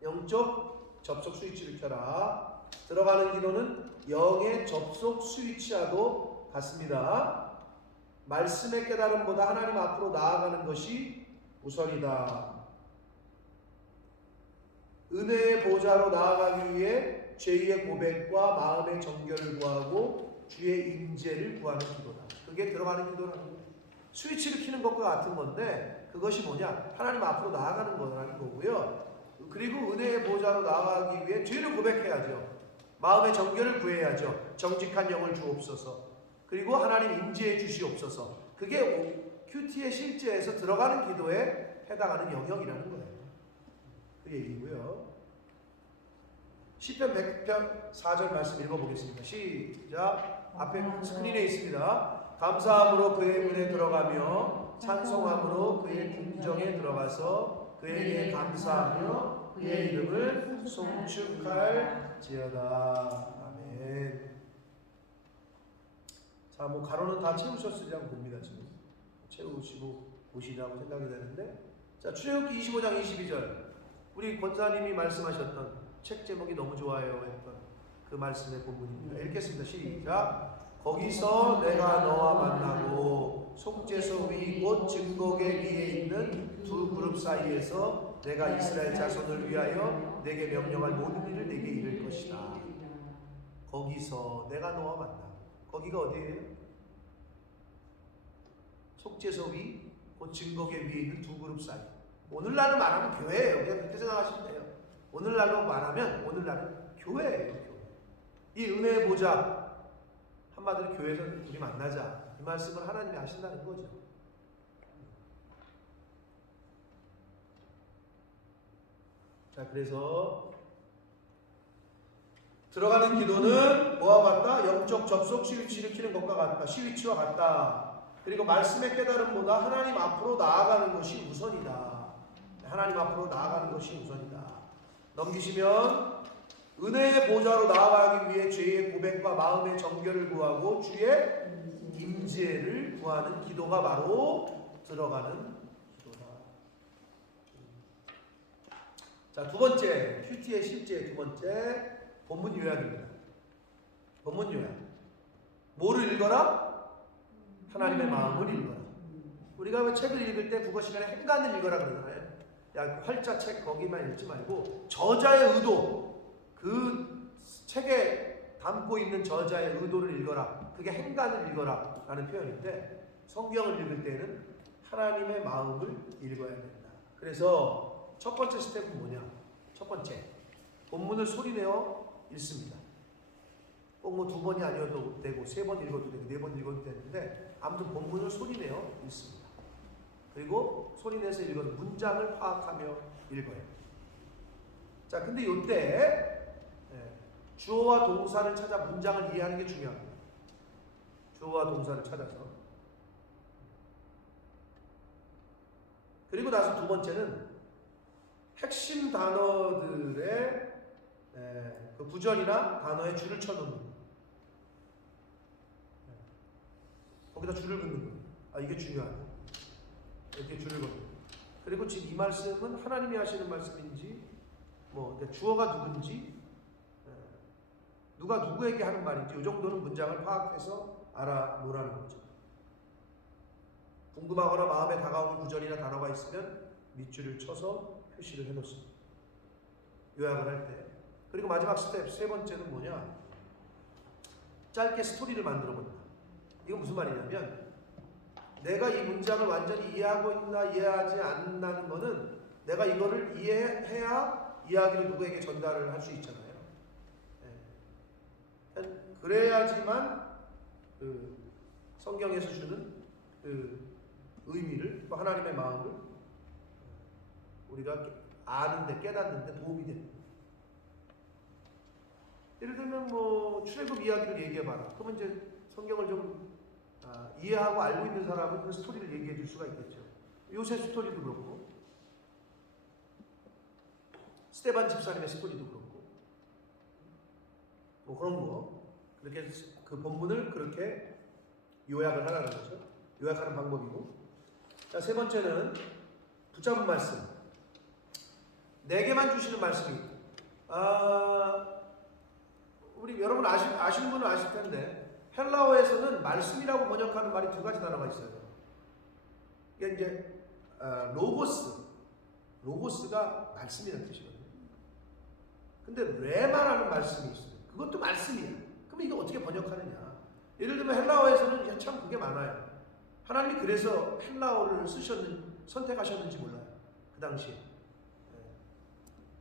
영적 접속 스위치를 켜라. 들어가는 기도는 영의 접속 스위치와도 같습니다. 말씀의 깨달음보다 하나님 앞으로 나아가는 것이 우선이다. 은혜의 보좌로 나아가기 위해 죄의 고백과 마음의 정결을 구하고 주의 임재를 구하는 기도다. 그게 들어가는 기도라는 거예요. 스위치를 켜는 것과 같은 건데, 그것이 뭐냐? 하나님 앞으로 나아가는 거라는 거고요. 그리고 은혜의 보좌로 나아가기 위해 죄를 고백해야죠. 마음의 정결을 구해야죠. 정직한 영을 주옵소서. 그리고 하나님 임재해 주시옵소서. 그게 큐티의 실제에서 들어가는 기도에 해당하는 영역이라는 거예요. 그 얘기고요. 시편 100편 4절 말씀 읽어보겠습니다. 시작. 앞에 스크린에 있습니다. 감사함으로 그의 문에 들어가며 찬송함으로 그의 궁정에 들어가서 그에게 감사하며 그의 이름을 송축할지어다. 아멘. 자, 뭐 가로는 다 채우셨으리라고 봅니다. 지금 채우시고 보시라고 생각이 되는데, 자, 출애굽기 25장 22절 우리 권사님이 말씀하셨던 책 제목이 너무 좋아요 했던 그 말씀의 본문입니다. 읽겠습니다. 시작. 거기서 내가 너와 만나고 속죄소 위 곧 증거계 위에 있는 두 그룹 사이에서 내가 이스라엘 자손을 위하여 내게 명령할 모든 일을 내게 이를 것이다. 거기서 내가 너와 만나. 거기가 어디예요? 속죄소 위 곧 증거계 위에 있는 두 그룹 사이. 오늘날로 말하면 교회예요. 그냥 그렇게 생각하시면 돼요. 오늘날로 말하면 오늘날은 교회예요. 교회. 이 은혜의 보좌, 한마디로 교회에서 우리 만나자, 이 말씀을 하나님이 하신다는 거죠. 자, 그래서 들어가는 기도는 뭐와 같다? 영적 접속 스위치를 켜는 것과 같다. 스위치와 같다. 그리고 말씀의 깨달음보다 하나님 앞으로 나아가는 것이 우선이다. 하나님 앞으로 나아가는 것이 우선이다. 넘기시면 은혜의 보좌로 나아가기 위해 죄의 고백과 마음의 정결을 구하고 주의 임재를 구하는 기도가 바로 들어가는 기도다. 자, 두 번째, 큐티의 실제 두 번째 본문 요약입니다. 본문 요약. 뭐를 읽어라? 하나님의 마음을 읽어라. 우리가 왜 책을 읽을 때 국어 시간에 행간을 읽어라 그러잖아요. 야, 활자 책 거기만 읽지 말고 저자의 의도, 그 책에 담고 있는 저자의 의도를 읽어라. 그게 행간을 읽어라 라는 표현인데, 성경을 읽을 때는 하나님의 마음을 읽어야 된다. 그래서 첫 번째 스텝은 뭐냐? 첫 번째, 본문을 소리내어 읽습니다. 꼭 뭐 두 번이 아니어도 되고 세 번 읽어도 되고 네 번 읽어도 되는데, 아무튼 본문을 소리내어 읽습니다. 그리고 소리내서 읽어서 문장을 파악하며 읽어요. 자, 근데 이때 주어와 동사를 찾아 문장을 이해하는 게 중요합니다. 주어와 동사를 찾아서. 그리고 나서 두 번째는 핵심 단어들의 그 구절이나 단어에 줄을 쳐놓는 거예요. 거기다 줄을 긋는 거예요. 아, 이게 중요하다. 이렇게 줄을 긋는 거예요. 그리고 지금 이 말씀은 하나님이 하시는 말씀인지, 뭐 주어가 누군지, 누가 누구에게 하는 말인지 이 정도는 문장을 파악해서 알아놓으라는 거죠. 궁금하거나 마음에 다가오는 구절이나 단어가 있으면 밑줄을 쳐서 표시를 해놓습니다. 요약을 할 때. 그리고 마지막 스텝 세 번째는 뭐냐? 짧게 스토리를 만들어 본다. 이건 무슨 말이냐면 내가 이 문장을 완전히 이해하고 있나 이해하지 않는다는 거는 내가 이거를 이해해야 이야기를 누구에게 전달을 할 수 있잖아요. 그래야지만 그 성경에서 주는 그 의미를 또 하나님의 마음을 우리가 아는데 깨닫는데 도움이 됩니다. 예를 들면 뭐 출애굽 이야기를 얘기해봐라. 그러면 이제 성경을 좀 이해하고 알고 있는 사람은 그 스토리를 얘기해 줄 수가 있겠죠. 요셉 스토리도 그렇고 스데반 집사님의 스토리도 그렇고 뭐 그런 거 그렇게 그 본문을 그렇게 요약을 하라는 거죠. 요약하는 방법이고. 자, 세 번째는 붙잡은 말씀. 4개만 주시는 말씀이 우리 여러분 아시는 분은 아실 텐데 헬라어에서는 말씀이라고 번역하는 말이 2가지 단어가 있어요. 이게 이제 로고스가 말씀이라는 뜻이거든요. 근데 레마라는 말씀이 있어요. 그것도 말씀이야. 그럼 이거 어떻게 번역하느냐? 예를 들면 헬라어에서는 참 그게 많아요. 하나님이 그래서 헬라어를 선택하셨는지 몰라요. 그 당시에.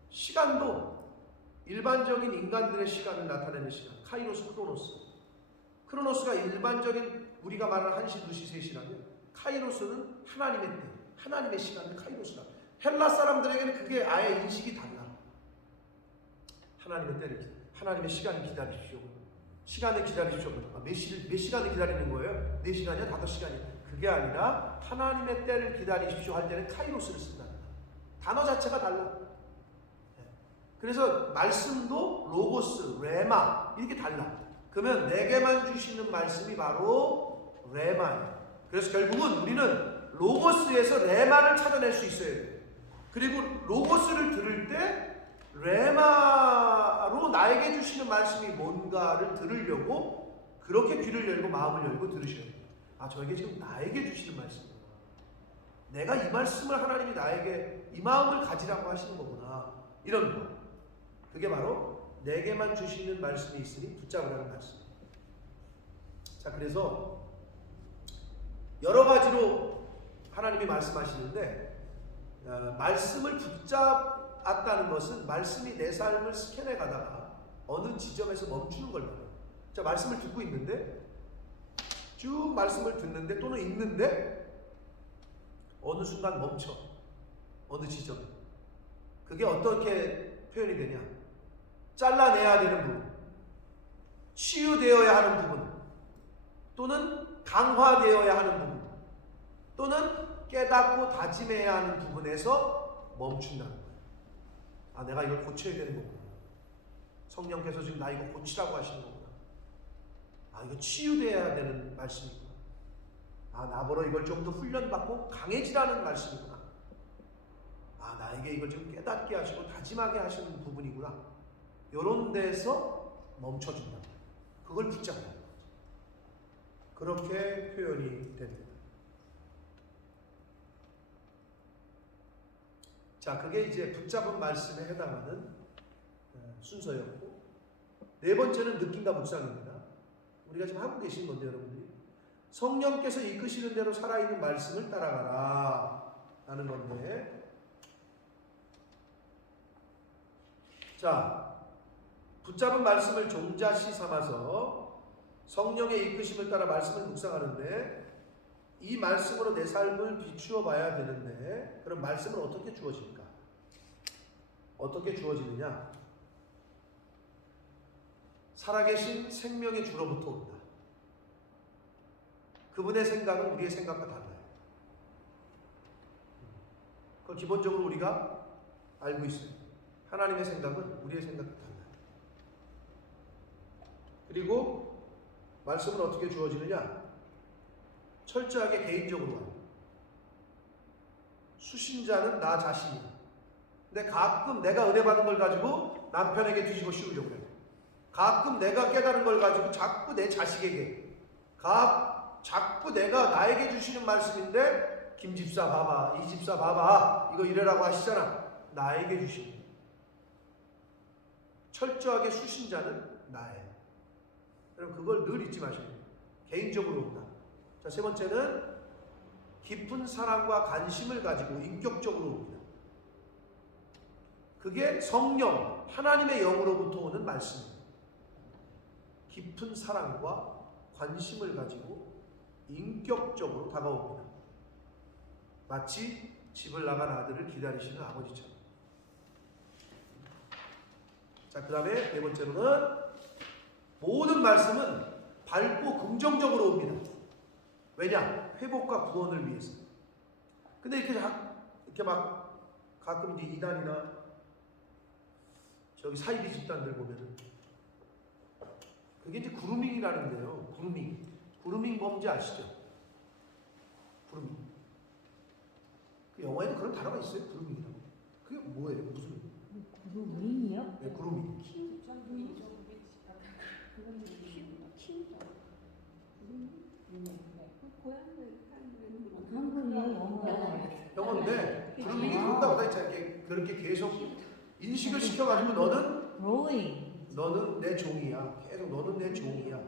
시간도 일반적인 인간들의 시간을 나타내는 시간, 카이로스, 크로노스가 일반적인 우리가 말하는 1시, 2시, 3시라면 카이로스는 하나님의 때, 하나님의 시간을 카이로스라. 헬라 사람들에게는 그게 아예 인식이 달라. 하나님의 때를 하나님의 시간을 기다리십시오. 시간을 기다리십시오. 몇 시간을 기다리는 거예요? 4시간이야? 5시간이야? 그게 아니라 하나님의 때를 기다리십시오 할 때는 카이로스를 쓴다. 단어 자체가 달라. 그래서 말씀도 로고스, 레마 이렇게 달라. 그러면 4개만 주시는 말씀이 바로 레마예요. 그래서 결국은 우리는 로고스에서 레마를 찾아낼 수 있어야 돼요. 그리고 로고스를 들을 때 레마로 나에게 주시는 말씀이 뭔가를 들으려고 그렇게 귀를 열고 마음을 열고 들으셔야 돼요. 저에게 지금 나에게 주시는 말씀이구나. 내가 이 말씀을 하나님이 나에게 이 마음을 가지라고 하시는 거구나. 이런 거. 그게 바로 4개만 주시는 말씀이 있으니 붙잡으라는 말씀입니다. 자, 그래서 여러 가지로 하나님이 말씀하시는데 말씀을 붙잡았다는 것은 말씀이 내 삶을 스캔해 가다가 어느 지점에서 멈추는 걸 말해요. 자, 말씀을 듣고 있는데 쭉 말씀을 듣는데 또는 읽는데 어느 순간 멈춰. 어느 지점. 그게 어떻게 표현이 되냐? 잘라내야 되는 부분, 치유되어야 하는 부분, 또는 강화되어야 하는 부분, 또는 깨닫고 다짐해야 하는 부분에서 멈춘다는 거예요. 내가 이걸 고쳐야 되는 거구나. 성령께서 지금 나 이거 고치라고 하시는 거구나. 이거 치유되어야 되는 말씀이구나. 나보러 이걸 좀 더 훈련받고 강해지라는 말씀이구나. 나에게 이걸 좀 깨닫게 하시고 다짐하게 하시는 부분이구나. 이런 데서 멈춰준다. 그걸 붙잡는 거죠. 그렇게 표현이 됩니다. 자, 그게 이제 붙잡은 말씀에 해당하는 순서였고, 4번째는 느낌과 묵상입니다. 우리가 지금 하고 계신 건데 여러분들이 성령께서 이끄시는 대로 살아있는 말씀을 따라가라 라는 건데, 자, 붙잡은 말씀을 종자시 삼아서 성령의 이끄심을 따라 말씀을 묵상하는데 이 말씀으로 내 삶을 비추어 봐야 되는데, 그럼 말씀은 어떻게 주어질까? 어떻게 주어지느냐? 살아계신 생명의 주로부터 온다. 그분의 생각은 우리의 생각과 달라요. 그걸 기본적으로 우리가 알고 있어요. 하나님의 생각은 우리의 생각과 달라요. 그리고 말씀은 어떻게 주어지느냐? 철저하게 개인적으로 와요. 수신자는 나 자신이야. 근데 가끔 내가 은혜 받은 걸 가지고 남편에게 뒤집어 씌우려고 해요. 가끔 내가 깨달은 걸 가지고 자꾸 내 자식에게 자꾸 내가 나에게 주시는 말씀인데 김 집사 봐봐, 이 집사 봐봐, 이거 이래라고 하시잖아. 나에게 주시는 거예요. 철저하게 수신자는 나예요. 여러분 그걸 늘 잊지 마셔야 돼요. 개인적으로 온다. 자, 세 번째는 깊은 사랑과 관심을 가지고 인격적으로 옵니다. 그게 성령, 하나님의 영으로부터 오는 말씀입니다. 깊은 사랑과 관심을 가지고 인격적으로 다가옵니다. 마치 집을 나간 아들을 기다리시는 아버지처럼. 자, 그 다음에 네 번째로는 모든 말씀은 밝고 긍정적으로 옵니다. 왜냐? 회복과 구원을 위해서. 근데 이렇게 막 가끔 이제 이단이나 저기 사이비 집단들 보면은 그게 이제 그루밍이라는데요. 그루밍 범죄 아시죠? 그루밍. 그 영화에도 그런 단어가 있어요. 그루밍이라고. 그게 뭐예요? 무슨? 그루밍이요? 네, 그루밍. 한국이요? 영어요? 영어인데 그루밍이 그런다고 다 있잖아요. 그렇게 계속 인식을 시켜가지고 너는 내 종이야. 계속 너는 내 종이야.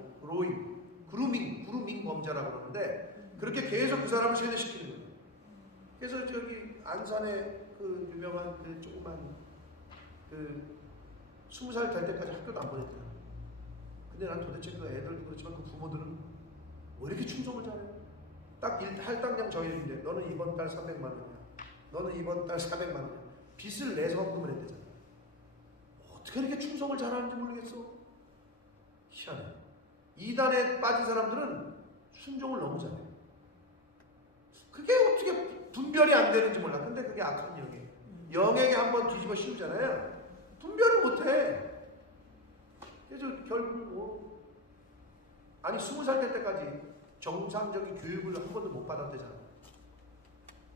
그루밍 범죄라고 그러는데 그렇게 계속 그 사람을 세뇌시키는 거예요. 그래서 저기 안산에 그 유명한 그 조그만 그 20살 될 때까지 학교도 안 보냈더라. 근데 난 도대체 그 애들도 그렇지만 그 부모들은 왜 이렇게 충성을 잘해요? 딱 할당량 정해진대. 너는 이번 달 300만 원이야. 너는 이번 달 400만 원이야. 빚을 내서 헌금을 했대잖아. 어떻게 이렇게 충성을 잘하는지 모르겠어. 희한해. 이단에 빠진 사람들은 순종을 너무 잘해. 그게 어떻게 분별이 안 되는지 몰라. 근데 그게 악한 영이에요. 영에게 한번 뒤집어 씌우잖아요. 분별을 못해. 그래서 결국 아니 20살 될 때까지 정상적인 교육을 한 번도 못 받았대잖아.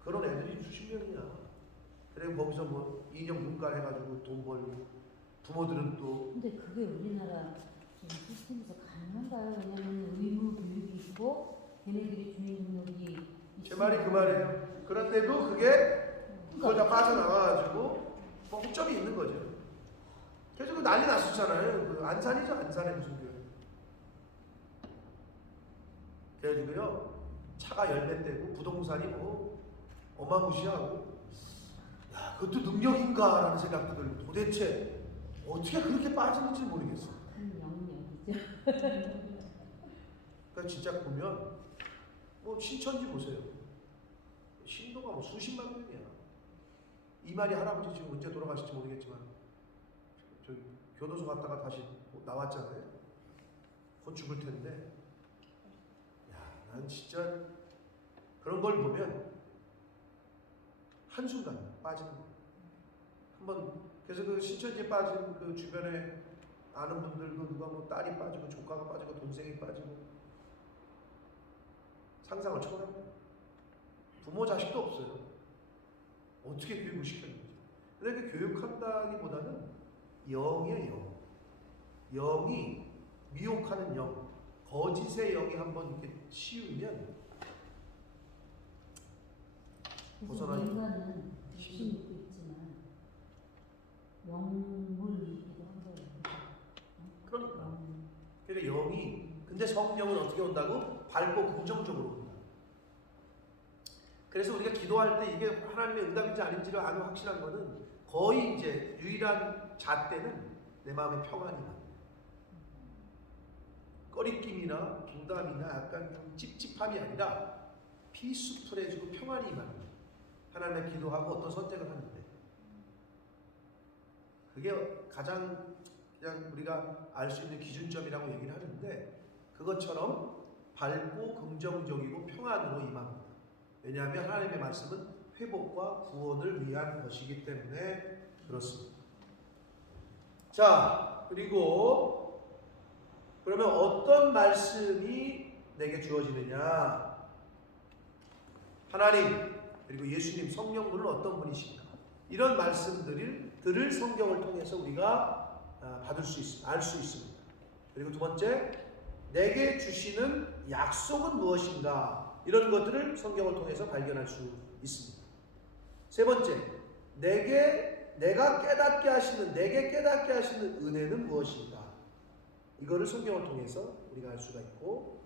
그런 애들이 수십 명이야. 그리고 거기서 뭐 인형 눈깔 해가지고 돈 벌고 부모들은 또. 근데 그게 우리나라 지금 시스템에서 가능한가요? 왜냐면 의무 교육이 있고 걔네들이 주인 능력이 제 말이 그 말이에요. 그런데도 그게 그걸 다 빠져나와가지고 허점이 있는 거죠. 그래서 그 난리 났었잖아요. 그 안산이죠. 안산에 무슨 교육. 그래가지고요 차가 열매떼고 부동산이 뭐 어마무시하고 야 그것도 능력인가라는 생각도 들고 도대체 어떻게 그렇게 빠지는지 모르겠어. 큰 영역이죠. 그러니까 진짜 보면 뭐 신천지 보세요. 신도가 뭐 수십만 명이야. 이만희 할아버지 지금 언제 돌아가실지 모르겠지만 저기 교도소 갔다가 다시 나왔잖아요. 곧 죽을 텐데. 난 진짜 그런 걸 보면 한순간 빠지는 거예요. 한번 그래서 그 신천지에 빠진 그 주변에 아는 분들도 누가 뭐 딸이 빠지고 조카가 빠지고 동생이 빠지고 상상을 초월합니다. 부모 자식도 없어요. 어떻게 교육을 시켰는지. 근데 그 교육한다기보다는 영이에요. 영이 미혹하는 영. 거짓의 영이 한번 이렇게 치우면 벗어나기 인간은 육신 입고 있지만 영물이기도 한 거예요. 그러니까 영이 근데 성령은 어떻게 온다고? 밝고 긍정적으로 온다. 그래서 우리가 기도할 때 이게 하나님의 응답인지 아닌지를 아는 확실한 거는 거의 이제 유일한 잣대는 내 마음의 평안이 나. 꺼리낌이나 부담이나 약간 좀 찝찝함이 아니라 피스풀해지고 평안이 임하는 거예요. 하나님의 기도하고 어떤 선택을 하는데 그게 가장 그냥 우리가 알 수 있는 기준점이라고 얘기를 하는데 그것처럼 밝고 긍정적이고 평안으로 임합니다. 왜냐하면 하나님의 말씀은 회복과 구원을 위한 것이기 때문에 그렇습니다. 자, 그리고 그러면 어떤 말씀이 내게 주어지느냐? 하나님 그리고 예수님 성령분은 어떤 분이신가? 이런 말씀들을 성경을 통해서 우리가 받을 수 있습니다. 알 수 있습니다. 그리고 두 번째 내게 주시는 약속은 무엇인가? 이런 것들을 성경을 통해서 발견할 수 있습니다. 세 번째, 내가 깨닫게 하시는, 내게 깨닫게 하시는 은혜는 무엇인가? 이거를 성경을 통해서 우리가 알 수가 있고,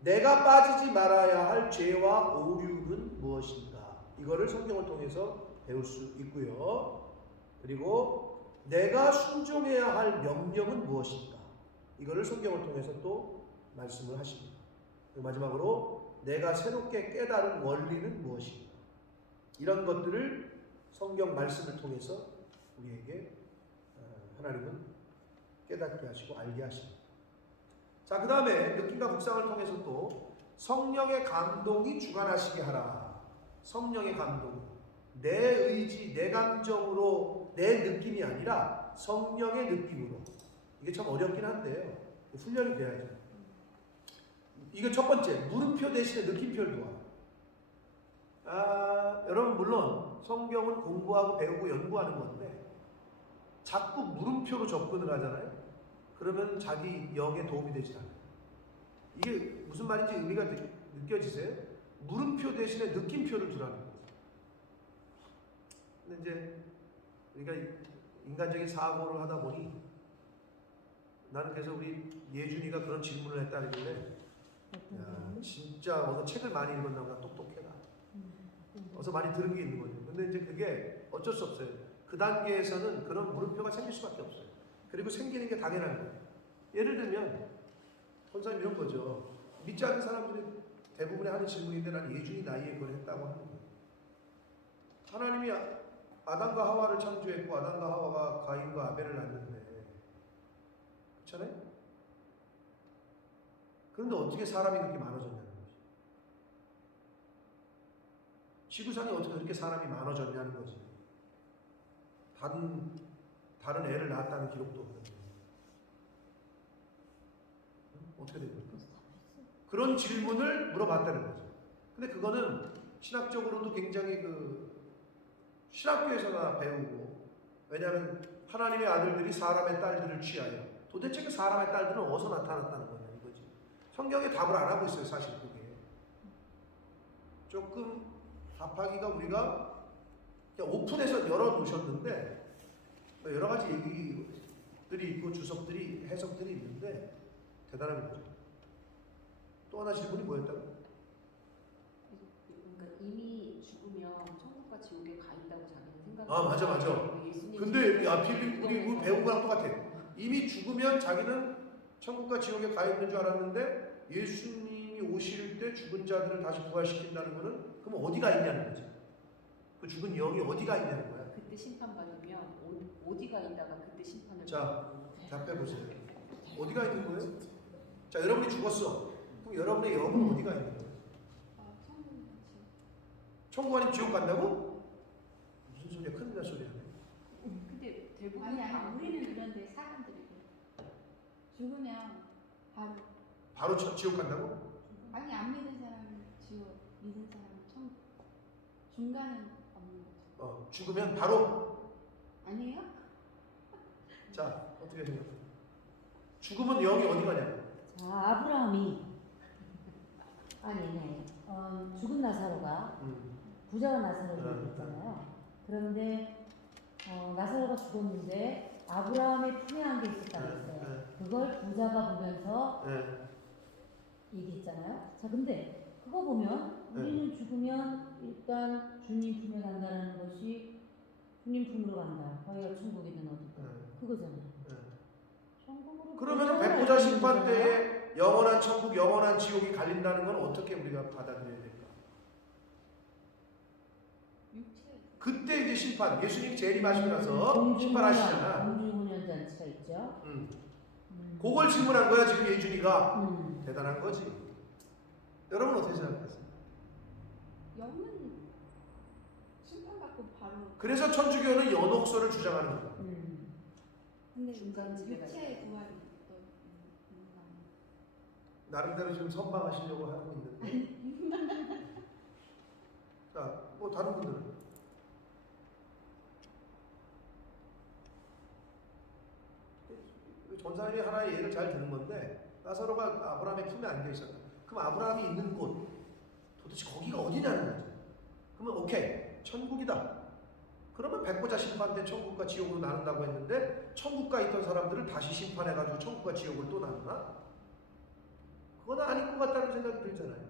내가 빠지지 말아야 할 죄와 오류는 무엇인가? 이거를 성경을 통해서 배울 수 있고요. 그리고 내가 순종해야 할 명령은 무엇인가? 이거를 성경을 통해서 또 말씀을 하십니다. 그리고 마지막으로 내가 새롭게 깨달은 원리는 무엇인가? 이런 것들을 성경 말씀을 통해서 우리에게 하나님은 깨닫게 하시고 알게 하십니다. 자, 그 다음에 느낌과 묵상을 통해서 또 성령의 감동이 주관하시게 하라. 성령의 감동. 내 의지, 내 감정으로, 내 느낌이 아니라 성령의 느낌으로. 이게 참 어렵긴 한데요. 훈련이 돼야죠. 이게 첫 번째, 물음표 대신에 느낌표를 둬. 여러분 물론 성경은 공부하고 배우고 연구하는 건데 자꾸 물음표로 접근을 하잖아요. 그러면 자기 영에 도움이 되지 않아요. 이게 무슨 말인지 의미가 느껴지세요? 물음표 대신에 느낌표를 두라는 거죠. 근데 이제 우리가 인간적인 사고를 하다 보니 나는 그래서 우리 예준이가 그런 질문을 했다길래 야, 진짜 어서 책을 많이 읽었나 보다. 똑똑해라. 어서 많이 들은 게 있는 거죠. 근데 이제 그게 어쩔 수 없어요. 그 단계에서는 그런 물음표가 생길 수밖에 없어요. 그리고 생기는 게 당연한 거예요. 예를 들면 선생님 이런 거죠. 믿지 않는 사람들이 대부분이 하는 질문인데 나는 예준이 나이에 그걸 했다고 하는 거예요. 하나님이 아담과 하와를 창조했고 아담과 하와가 가인과 아벨을 낳는데 그렇잖아요? 그런데 어떻게 사람이 그렇게 많아졌냐는 거죠. 지구상에 어떻게 그렇게 사람이 많아졌냐는 거지. 다른 애를 낳았다는 기록도 없는데 어떻게 된 겁니까? 그런 질문을 물어봤다는 거죠. 근데 그거는 신학적으로도 굉장히 신학교에서나 배우고, 왜냐하면 하나님의 아들들이 사람의 딸들을 취하여, 도대체 그 사람의 딸들은 어디서 나타났다는 거냐 이거지. 성경에 답을 안 하고 있어요. 사실 그게 조금 답하기가 우리가 그냥 오픈해서 열어놓으셨는데 여러 가지 얘기들이 있고 주석들이 해석들이 있는데 대단한 거죠. 또 하나 질문이 뭐였다고? 그러니까 이미 죽으면 천국과 지옥에 가 있다고 자기는 생각해요. 아 맞아. 근데 필립 우리 배운 거랑 똑같아. 이미 죽으면 자기는 천국과 지옥에 가 있는 줄 알았는데 예수님이 오실 때 죽은 자들을 다시 부활시킨다는 거는 그럼 어디가 있냐는 거지. 그 죽은 영이 어디가 있냐는 거야. 그때 심판 받으면 어디가 있다가 그때 심판을 자, 답해보세요. 어디가 있는 거예요? 자, 여러분이 죽었어. 그럼 여러분의 영은 어디가 있는 거예요? 천국 아니면 지옥 간다고? 무슨 소리야? 큰일 날 소리야. 근데 대부분 아니 우리는 그런데 사람들이 죽으면 바로 지옥 간다고? 아니 안 믿는 사람은 지옥, 믿는 사람은 천국. 중간은 없는 거죠. 죽으면 바로. 아니에요? 자, 어떻게 생각해? 죽으면 영이 어디 가냐고? 자, 아브라함이 죽은 나사로가 부자가 나사로를 있잖아요. 그런데 나사로가 죽었는데 아브라함의 품에 한 게 있었다고 했어요. 그걸 부자가 보면서 얘기했잖아요. 자, 근데 그거 보면 우리는 죽으면 일단 주님 품에 간다는 것이 주님 품으로 간다. 거기가 천국이든 어디든 그거잖아요. 천국으로 그러면 백보자 심판 때에 영원한 천국, 영원한 지옥이 갈린다는 건 어떻게 우리가 받아들여야 될까? 그때 이제 심판, 예수님이 재림하시고 나서 심판하시잖아. 공중훈련잔치가 있죠. 그걸 질문한 거야 지금 예준이가. 대단한 거지. 여러분 어떻게 생각하세요? 영은 심판받고 바로. 그래서 천주교는 연옥설을 주장하는 거야. 근데 중간 지대가 육체의 부활이 또 있는 거 아니에요? 나름대로 지금 선방하시려고 하고 있는데. 자, 뭐 다른 분들은? 전사님이 하나의 예를 잘 드는 건데 라사로가 아브라함의 품에 안겨 있었다. 그럼 아브라함이 있는 곳 도대체 거기가 어디냐는 거죠. 그러면 오케이, 천국이다. 그러면 백보자 심판 때 천국과 지옥으로 나눈다고 했는데 천국가 있던 사람들을 다시 심판해가지고 천국과 지옥을 또 나누나? 그건 아닐 것 같다는 생각이 들잖아요.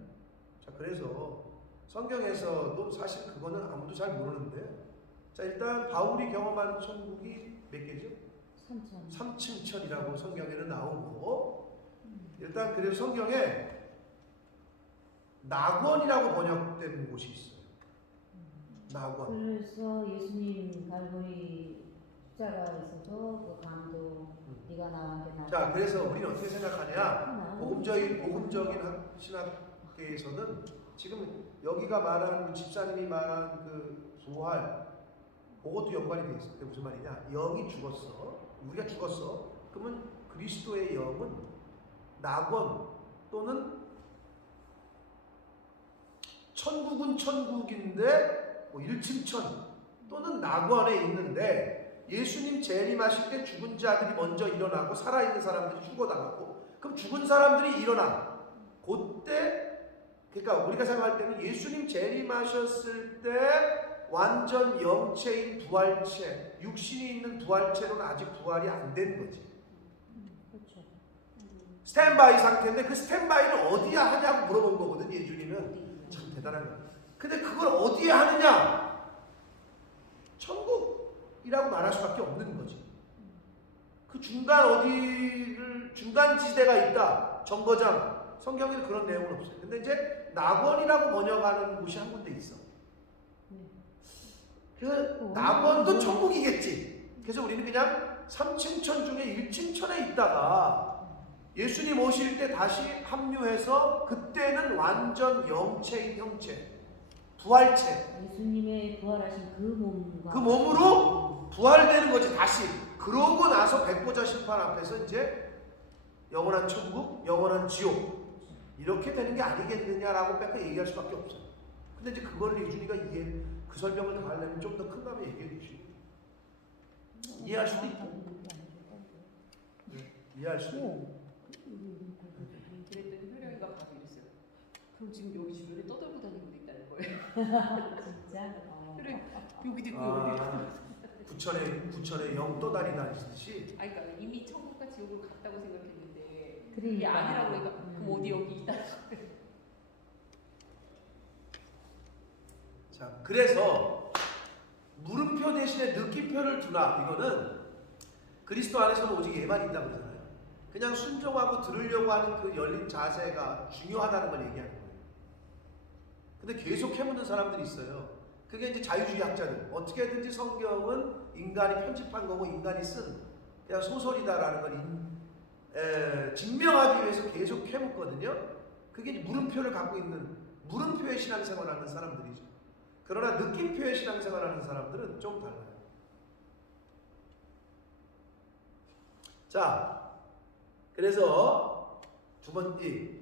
자, 그래서 성경에서도 사실 그거는 아무도 잘 모르는데, 자, 일단 바울이 경험한 천국이 몇 개죠? 3층천이라고 성경에는 나오고, 일단 그래서 성경에 낙원이라고 번역된 곳이 있어요. 낙원. 그래서 예수님 갈보리 십자가에서도 그 강도 네가 나한테 나. 자, 그래서 우리는 어떻게 생각하냐? 복음적인 신학계에서는 지금 여기가 말하는 그 집사님이 말한 그 부활, 그것도 연관이 돼 있어요. 그게 무슨 말이냐? 영이 죽었어. 우리가 죽었어. 그러면 그리스도의 영은 낙원 또는 천국은 천국인데 뭐 1층천 또는 낙원에 있는데, 예수님 재림하실 때 죽은 자들이 먼저 일어나고 살아있는 사람들이 죽어나가고, 그럼 죽은 사람들이 일어나. 그때, 그러니까 우리가 생각할 때는 예수님 재림하셨을 때 완전 영체인 부활체, 육신이 있는 부활체로는 아직 부활이 안 된 거지. 그렇죠. 스탠바이 상태인데 그 스탠바이를 어디에 하냐고 물어본 거거든, 예수님은. 참 대단한 거야. 근데 그걸 어디에 하느냐? 천국이라고 말할 수밖에 없는 거지. 그 중간 지대가 있다. 정거장. 성경에는 그런 내용은 없어요. 근데 이제 낙원이라고 번역하는 곳이 한 군데 있어. 그 낙원도 천국이겠지. 그래서 우리는 그냥 3층천 중에 1층천에 있다가 예수님 오실 때 다시 합류해서 그때는 완전 영체인 형체, 부활체. 예수님의 부활하신 그 몸과 그 몸으로 부활되는 거지, 다시. 그러고 나서 백보자 심판 앞에서 이제 영원한 천국, 영원한 지옥, 이렇게 되는 게 아니겠느냐라고 뺏겨 얘기할 수밖에 없어요. 근데 이제 그거를 예준이가 그 설명을 다 하려면 좀 더 큰 감에 얘기해 주시고 이해할 수도 있고, 이해할 수도 있고. 그랬더니 효령이가 바로 이랬어요. 그럼 지금 여기 주변에 떠들고 다니고 있다는 거예요. 진짜. 효령 여기도 있고 여기도. 부천에 영 떠다니 다니듯이. 아니, 그러니까 이미 천국과 지옥을 갔다고 생각했는데 그러니까. 그게 아니라고 그러니까 그럼 어디 여기 있다. 자, 그래서 물음표 대신에 느낌표를 두나, 이거는 그리스도 안에서는 오직 얘만 있다고 그러잖아요. 그냥 순종하고 들으려고 하는 그 열린 자세가 중요하다는 걸 얘기하는 거예요. 근데 계속 해묻는 사람들이 있어요. 그게 이제 자유주의 학자들. 어떻게든지 성경은 인간이 편집한 거고 인간이 쓴 그냥 소설이다라는 걸 증명하기 위해서 계속 해묻거든요. 그게 이제 물음표를 갖고 있는, 물음표의 신앙생활을 하는 사람들이죠. 그러나 느낌표의 신앙생활을 하는 사람들은 좀 달라요. 자, 그래서 두 번째,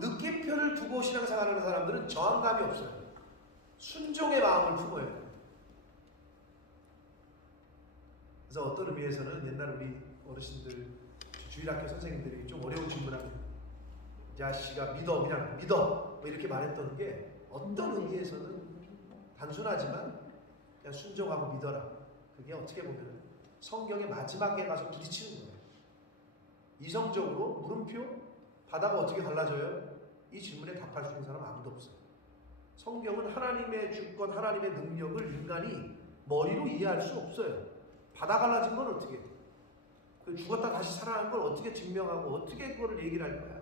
느낌표를 두고 신앙생활하는 사람들은 저항감이 없어요. 순종의 마음을 품어야 돼요. 그래서 어떤 의미에서는 옛날 우리 어르신들, 주일학교 선생님들이 좀 어려운 질문합니다. 이 자식아 믿어, 그냥 믿어, 뭐 이렇게 말했던 게 어떤 의미에서는 단순하지만 그냥 순종하고 믿어라. 그게 어떻게 보면 성경의 마지막에 가서 부딪히는 거예요. 이성적으로 물음표 바다가 어떻게 달라져요? 이 질문에 답할 수 있는 사람 아무도 없어요. 성경은 하나님의 주권, 하나님의 능력을 인간이 머리로 이해할 수 없어요. 바다 갈라진 건 어떻게 해요? 그 죽었다 다시 살아난 걸 어떻게 증명하고 어떻게 그거를 얘기를 할 거야?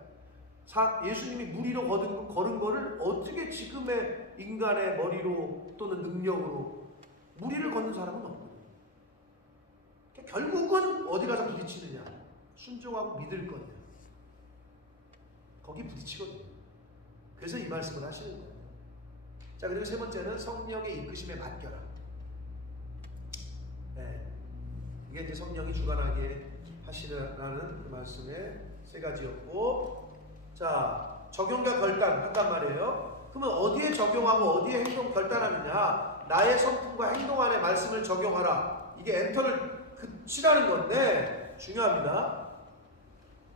예수님이 물 위로 걸은 거를 어떻게 지금의 인간의 머리로 또는 능력으로 물 위를 걷는 사람은 없거든요. 결국은 어디 가서 부딪히느냐? 순종하고 믿을 거냐? 거기 부딪히거든요. 그래서 이 말씀을 하시는 거예요. 자, 그리고 세 번째는 성령의 이끄심에 맡겨라. 네. 이게 이제 성령이 주관하게 하시라는 그 말씀의 세 가지였고, 자, 적용과 결단 한단 말이에요. 그러면 어디에 적용하고 어디에 결단하느냐? 나의 성품과 행동 안에 말씀을 적용하라. 이게 엔터를 치라는 건데 중요합니다.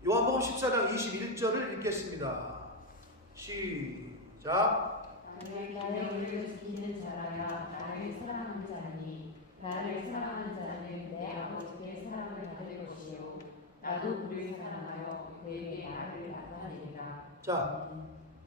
요한복음 14장 21절을 읽겠습니다. 시작. 나의 의를 지키는 자라야 나를 사랑하는 자니 나를 사랑하는 자는 내 아버지께 사랑을 받을 것이요 나도 그를 사랑하여 그에게 나를 나타내리라. 자,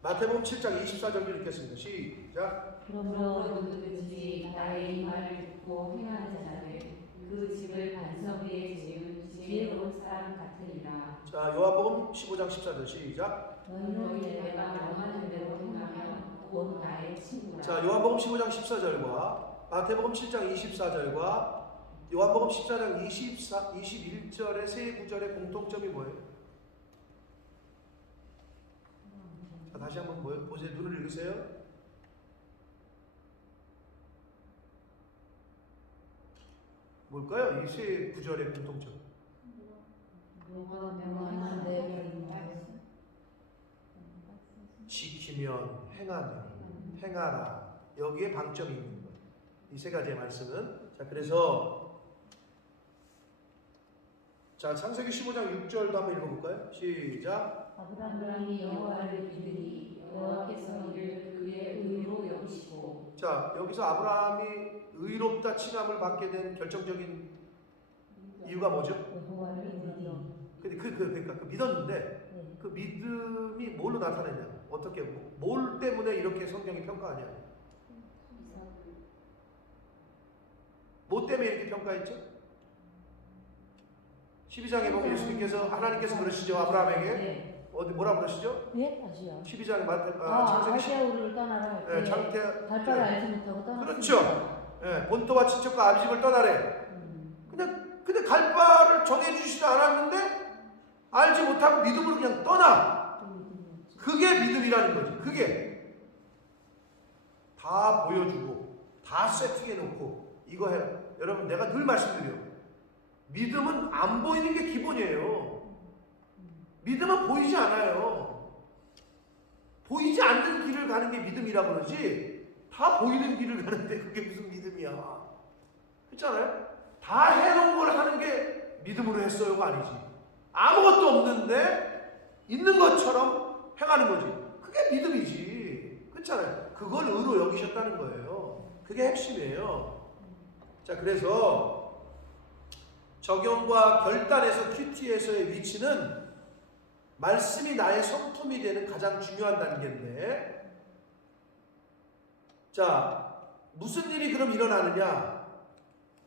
마태복음 7장 24절을 읽겠습니다. 시작. 그러므로 누구든지 나의 이 말을 듣고 행하는 자는 그 집을 반석 위에 지은 지혜로운 사람 같으리라. 자, 요한복음 15장 14절 시작. 너희는 내가 명하는 대로 행하면 곧 나의 친구라. 자, 요한복음 15장 14절과 마태복음 7장 24절과 요한복음 14장 21절의 세 구절의 공통점이 뭐예요? 자, 다시 한번 보세요. 눈을 읽으세요. 뭘까요? 이 세 구절의 공통점. 명하는 내 말씀. 지키면 행하라. 여기에 방점이 있는 거예요. 이 세 가지의 말씀은. 자, 그래서 자, 창세기 15장 6절도 한번 읽어볼까요? 시작. 아브라함이 여호와를 믿으니 여호와께서 이를 그의 의로 여기시고. 자, 여기서 아브라함이 의롭다 칭함을 받게 된 결정적인 이유가 뭐죠? 여호와를 믿으니. 근데 그러니까 그 믿었는데 그 믿음이 뭘로 나타내냐? 어떻게 뭘 때문에 이렇게 성경이 평가하냐? 뭐 때문에 이렇게 평가했죠? 12장에 보면 예수님께서 하나님께서 그러시죠 아브라함에게 어디 뭐라 그러시죠? 예? 다시요. 12장에 창세기 아시아우를 떠나라. 예, 장태 발바를 알지 못하고 떠났습니다. 그렇죠. 예, 본토와 친척과 아비집을 떠나래. 근데 갈 바를 정해주시지 않았는데 알지 못하고 믿음으로 그냥 떠나. 그게 믿음이라는 거지. 그게 다 보여주고 다 세팅해놓고 이거 해라. 여러분 내가 늘 말씀드려요. 믿음은 안 보이는 게 기본이에요. 믿음은 보이지 않아요. 보이지 않는 길을 가는 게 믿음이라고 그러지 다 보이는 길을 가는데 그게 무슨 믿음이야. 그렇잖아요. 다 해놓은 걸 하는 게 믿음으로 했어요가 아니지. 아무것도 없는데 있는 것처럼 행하는 거지. 그게 믿음이지. 그렇잖아요. 그걸 의로 여기셨다는 거예요. 그게 핵심이에요. 자, 그래서 적용과 결단에서 큐티에서의 위치는 말씀이 나의 성품이 되는 가장 중요한 단계인데, 자, 무슨 일이 그럼 일어나느냐?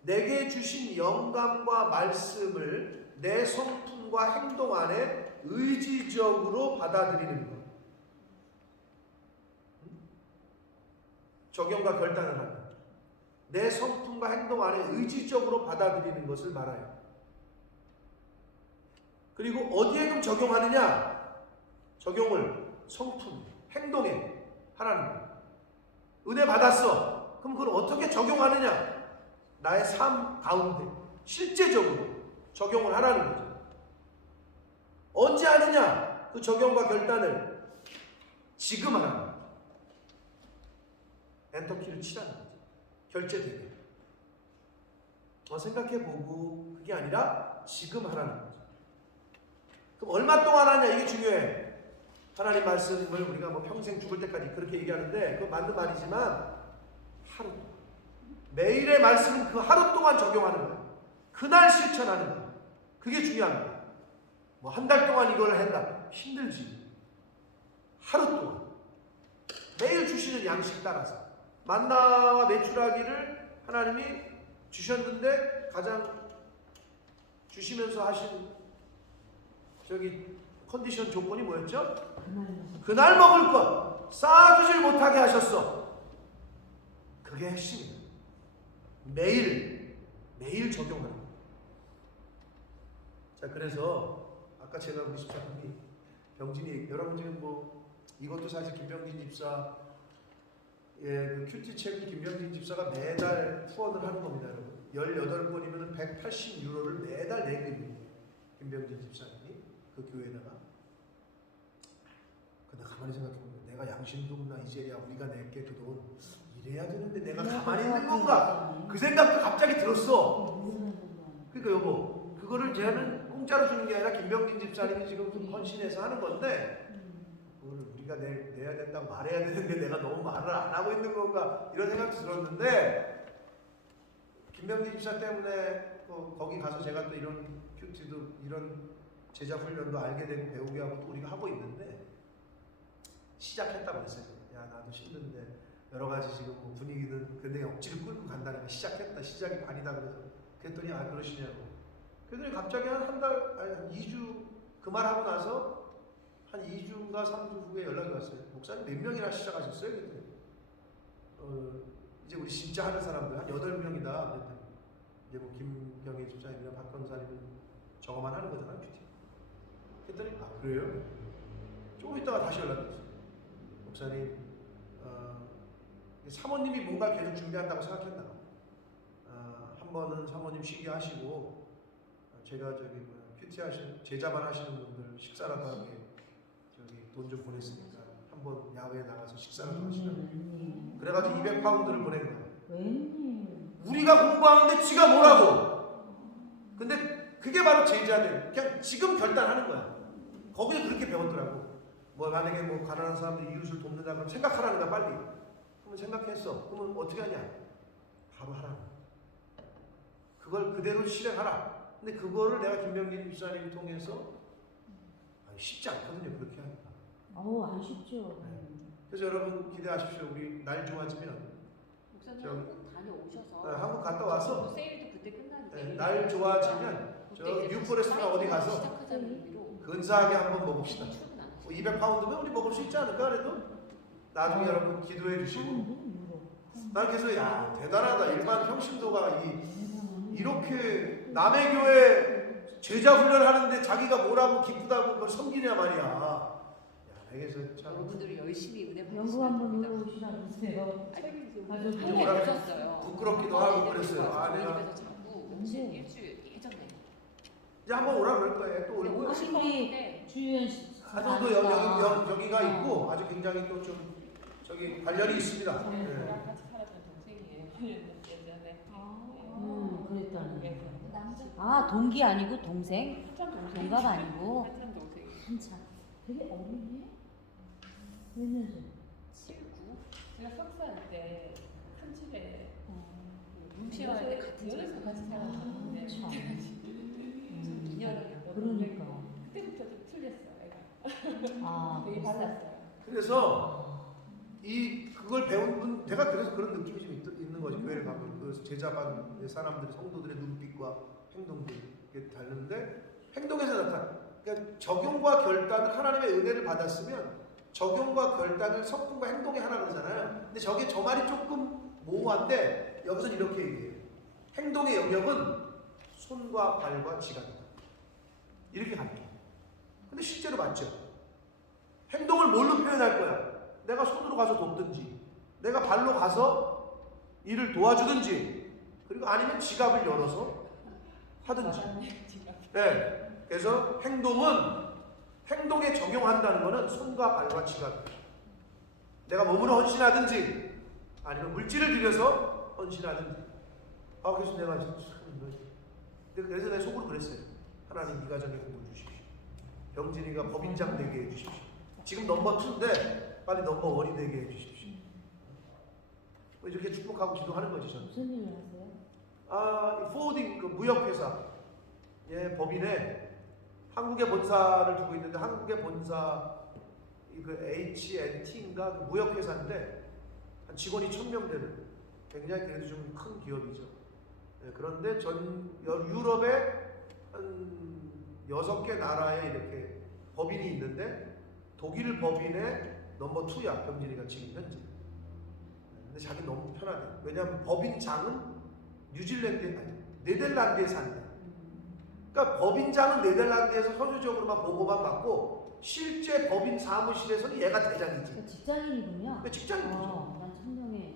내게 주신 영감과 말씀을 내 성품과 행동 안에 의지적으로 받아들이는 것. 적용과 결단을 한다. 내 성품과 행동 안에 의지적으로 받아들이는 것을 말해요. 그리고 어디에 그럼 적용하느냐? 적용을 성품, 행동에 하라는 거예요. 은혜 받았어. 그럼 그걸 어떻게 적용하느냐? 나의 삶 가운데 실제적으로 적용을 하라는 거죠. 언제 하느냐? 그 적용과 결단을 지금 하라는 거예요. 엔터키를 치라는 거죠. 결제되게. 생각해보고 그게 아니라 지금 하라는 거죠. 그럼 얼마 동안 하냐? 이게 중요해. 하나님 말씀을 우리가 뭐 평생 죽을 때까지 그렇게 얘기하는데 그건 맞는 말이지만 하루 동안. 매일의 말씀은 그 하루 동안 적용하는 거예요. 그날 실천하는 거예요. 그게 중요합니다. 뭐 한 달 동안 이걸 한다. 힘들지. 하루 동안. 매일 주시는 양식 따라서. 만나와 메추라기를 하나님이 주셨는데 가장 주시면서 하신 컨디션 조건이 뭐였죠? 그날 먹을 것 쌓아두질 못하게 하셨어. 그게 핵심이에요. 매일 적용하는 거예요. 자, 그래서 아까 제가 우리 집사님이 병진이 여러분 지금 뭐 이것도 사실 김병진 집사 그 큐티 책 김병진 집사가 매달 후원을 하는 겁니다, 여러분. 18번이면 180유로를 매달 내게 됩니다. 김병진 집사님이 그 교회에다가. 근데 가만히 생각해보면 내가 양심도 없나 이제야 우리가 낼게 그 돈 이래야 되는데 내가 가만히 있는 건가? 그 생각도 갑자기 들었어. 그러니까 여보, 그거를 쟤는 공짜로 주는 게 아니라 김병진 집사님이 지금 좀 헌신해서 하는 건데 그걸 우리가 내야 된다고 말해야 되는데 내가 너무 말을 안 하고 있는 건가 이런 생각도 들었는데 김병진 집사 때문에 또 거기 가서 제가 또 이런 큐티도 이런 제자 훈련도 알게 되고 배우게 하고 또 우리가 하고 있는데 시작했다고 했어요. 야 나도 힘든데 여러 가지 지금 뭐 분위기는 근데 억지로 끌고 간다니까 시작했다 시작이 반이다 그래서 그랬더니 아 그러시냐고 그랬더니 갑자기 한 달 아니 한 2주 그 말 하고 나서 한 2주인가 3주 후에 연락이 왔어요. 목사님 몇 명이나 시작하셨어요? 그랬더니 이제 우리 진짜 하는 사람들 한 8명이다 그랬더니 이제 뭐 김경희 집사님이나 박경사님은 저거만 하는 거잖아요 큐티. 그랬더니 아 그래요? 조금 있다가 다시 연락이 왔어요. 목사님 사모님이 뭔가 계속 준비한다고 생각했나 봐. 한 번은 사모님 쉬게 하시고 제가 저기 큐티 하시는 제자만 하시는 분들 식사라도 하게 저기 돈 좀 보냈으니까 한번 야외에 나가서 식사라도 하시라고. 그래가지고 200파운드를 보낸 거예요. 웬일? 우리가 공부하는데 지가 뭐라고? 근데 그게 바로 제자들. 그냥 지금 결단하는 거야. 거기서 그렇게 배웠더라고. 뭐 만약에 뭐 가난한 사람들 이웃을 돕는다 그러면 생각하라는 거야 빨리. 그러면 생각했어. 그러면 어떻게 하냐? 바로 하라. 그걸 그대로 실행하라. 근데 그거를 내가 김병진 집사님을 통해서 쉽지 않거든요. 그렇게 하니까. 안 쉽죠. 그래서 여러분 기대하십시오. 우리 날 좋아지면 목사님 저기- 한국 다녀오셔서 한국 갔다 와서 세일도 그때 끝나니까 날 좋아지면 저 뉴포레스트나 어디 가서 시작하자는 의미로 근사하게 한번 먹읍시다. 출근 안 하시죠. 200파운드면 우리 먹을 수 있지 않을까 그래도? 나중에 여러분 기도해 주시고 난 그래서 야 대단하다. 일반 평신도가 이렇게 남의 교회 제자 훈련하는데 자기가 뭐라고 기쁘다고 그걸 섬기냐 말이야. 야 그래서 참 여러분들이 열심히 은혜 영국 한번 받으시면 놀러 됩니다. 오시라고 하세요. 한국에 뭐라 오셨어요. 부끄럽기도 하고 그랬어요. 아 저희 내가 집에서 자고 며칠 일주일 예전에 이제 한번 오라 그럴 거예요. 또 근데 오고 오신 우리 주유연 씨 아주 또 여기가 있고 아주 굉장히 또 좀 저기 관련이 있습니다. 네. 저랑 같이 살았던 동생이에요. 예전에 그랬다는. 남자 동기 아니고 동생? 한참 동생. 동갑 아니고? 한참 동생. 한참. 되게 어리네. 몇 년생? 7, 9? 제가 석사할 때 한 집에 룸쉐어할 때 같은 집에서 같이 살았는데 참. 2년이요. 그러니까. 그때부터 좀 틀렸어요. 애가. 되게 벌써. 달랐어요. 그래서 그걸 배운 분 내가 그래서 그런 느낌이 좀 있는 거지. 교회를 가면 그 제자반의 사람들의 성도들의 눈빛과 행동들이 이렇게 다른데 행동에서 나타나. 그러니까 적용과 결단을 하나님의 은혜를 받았으면 적용과 결단을 성품과 행동의 하나 그러잖아요. 근데 저게 저 말이 조금 모호한데 여기서 이렇게 얘기해요. 행동의 영역은 손과 발과 지각이다. 이렇게 가르쳐. 근데 실제로 맞죠? 행동을 뭘로 표현할 거야? 내가 손으로 가서 돕든지, 내가 발로 가서 일을 도와주든지, 그리고 아니면 지갑을 열어서 하든지. 네. 그래서 행동에 적용한다는 것은 손과 발과 지갑. 내가 몸으로 헌신하든지, 아니면 물질을 들여서 헌신하든지. 그래서 내가 그래서 내 속으로 그랬어요. 하나님 이 가정에 복을 주십시오. 병진이가 법인장 되게 해주십시오. 지금 넘버 2인데 빨리 넘버 1이 되게 해주십시오. 이렇게 축복하고 기도하는 거지 저는. 무슨 일을 하세요? 포워딩 그 무역회사 법인에 한국의 본사를 두고 있는데 한국의 본사 그 HNT인가 그 무역회사인데 한 직원이 1000명 되는 굉장히 그래도 좀 큰 기업이죠. 그런데 유럽에 한 6개 나라에 이렇게 법인이 있는데 독일 법인의 넘버 2야 병진이가 지금 현재. 근데 자기 너무 편하대. 왜냐하면 법인장은 네덜란드에 산대. 그러니까 법인장은 네덜란드에서 서류적으로만 보고만 받고 실제 법인 사무실에서는 얘가 대장이지. 직장인이군요. 직장인이죠. 난 천명의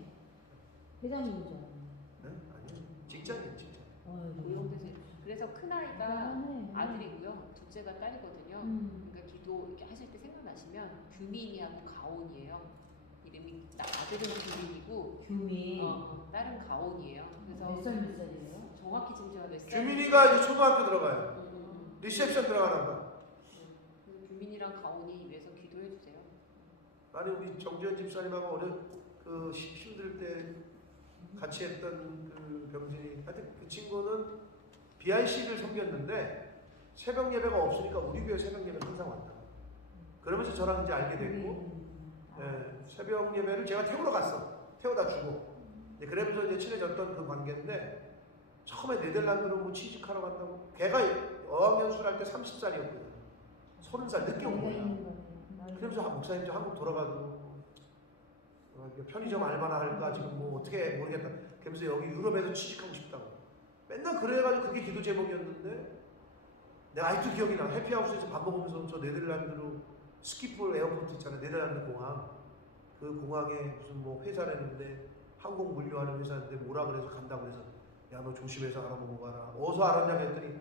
회장님인 줄 알았네. 네? 아니요. 직장인. 고용돼서 그래서 큰 아이가 아들이고요. 둘째가 딸이거든요. 그러니까 기도 이렇게 하실 때 생각나시면 규민이하고 가온이에요. 이름이 아들은 규민이고 딸은 가온이에요. 그래서 몇 살이에요? 정확히 짐작을 했어요. 규민이가 이제 초등학교 들어가요. 리셉션 들어가란다. 그 규민이랑 가온이 위해서 기도해 주세요. 아니 우리 정지현 집사님하고 힘들 때 같이 했던 그 병진이, 하여튼 그 친구는 BIC를 섬겼는데 새벽 예배가 없으니까 우리 교회 새벽 예배를 항상 왔다. 그러면서 저랑 이제 알게 됐고, 새벽 예배를 제가 태우러 갔어. 태워다 주고. 그러면서 이제 친해졌던 그 관계인데, 처음에 네덜란드로 뭐 취직하러 갔다고. 걔가 어학연수를 할 때 30살이었거든. 30살 늦게 온 거야. 그러면서 목사님 저 한국 돌아가도 편의점 알바나 할까 지금 뭐 어떻게 모르겠다. 그러면서 여기 유럽에서 취직하고 싶다고. 맨날 그래가지고 그게 기도 제목이었는데, 내가 아직도 기억이 나. 해피하우스에서 밥 먹으면서 저 네덜란드로 스키폴 에어포트 있잖아요. 네덜란드 공항. 그 공항에 무슨 뭐 회사랬는데 항공 물류하는 회사인데 뭐라 그래서 간다고 그래서 야 너 조심해서 알아보고 가라. 어디서 알았냐 했더니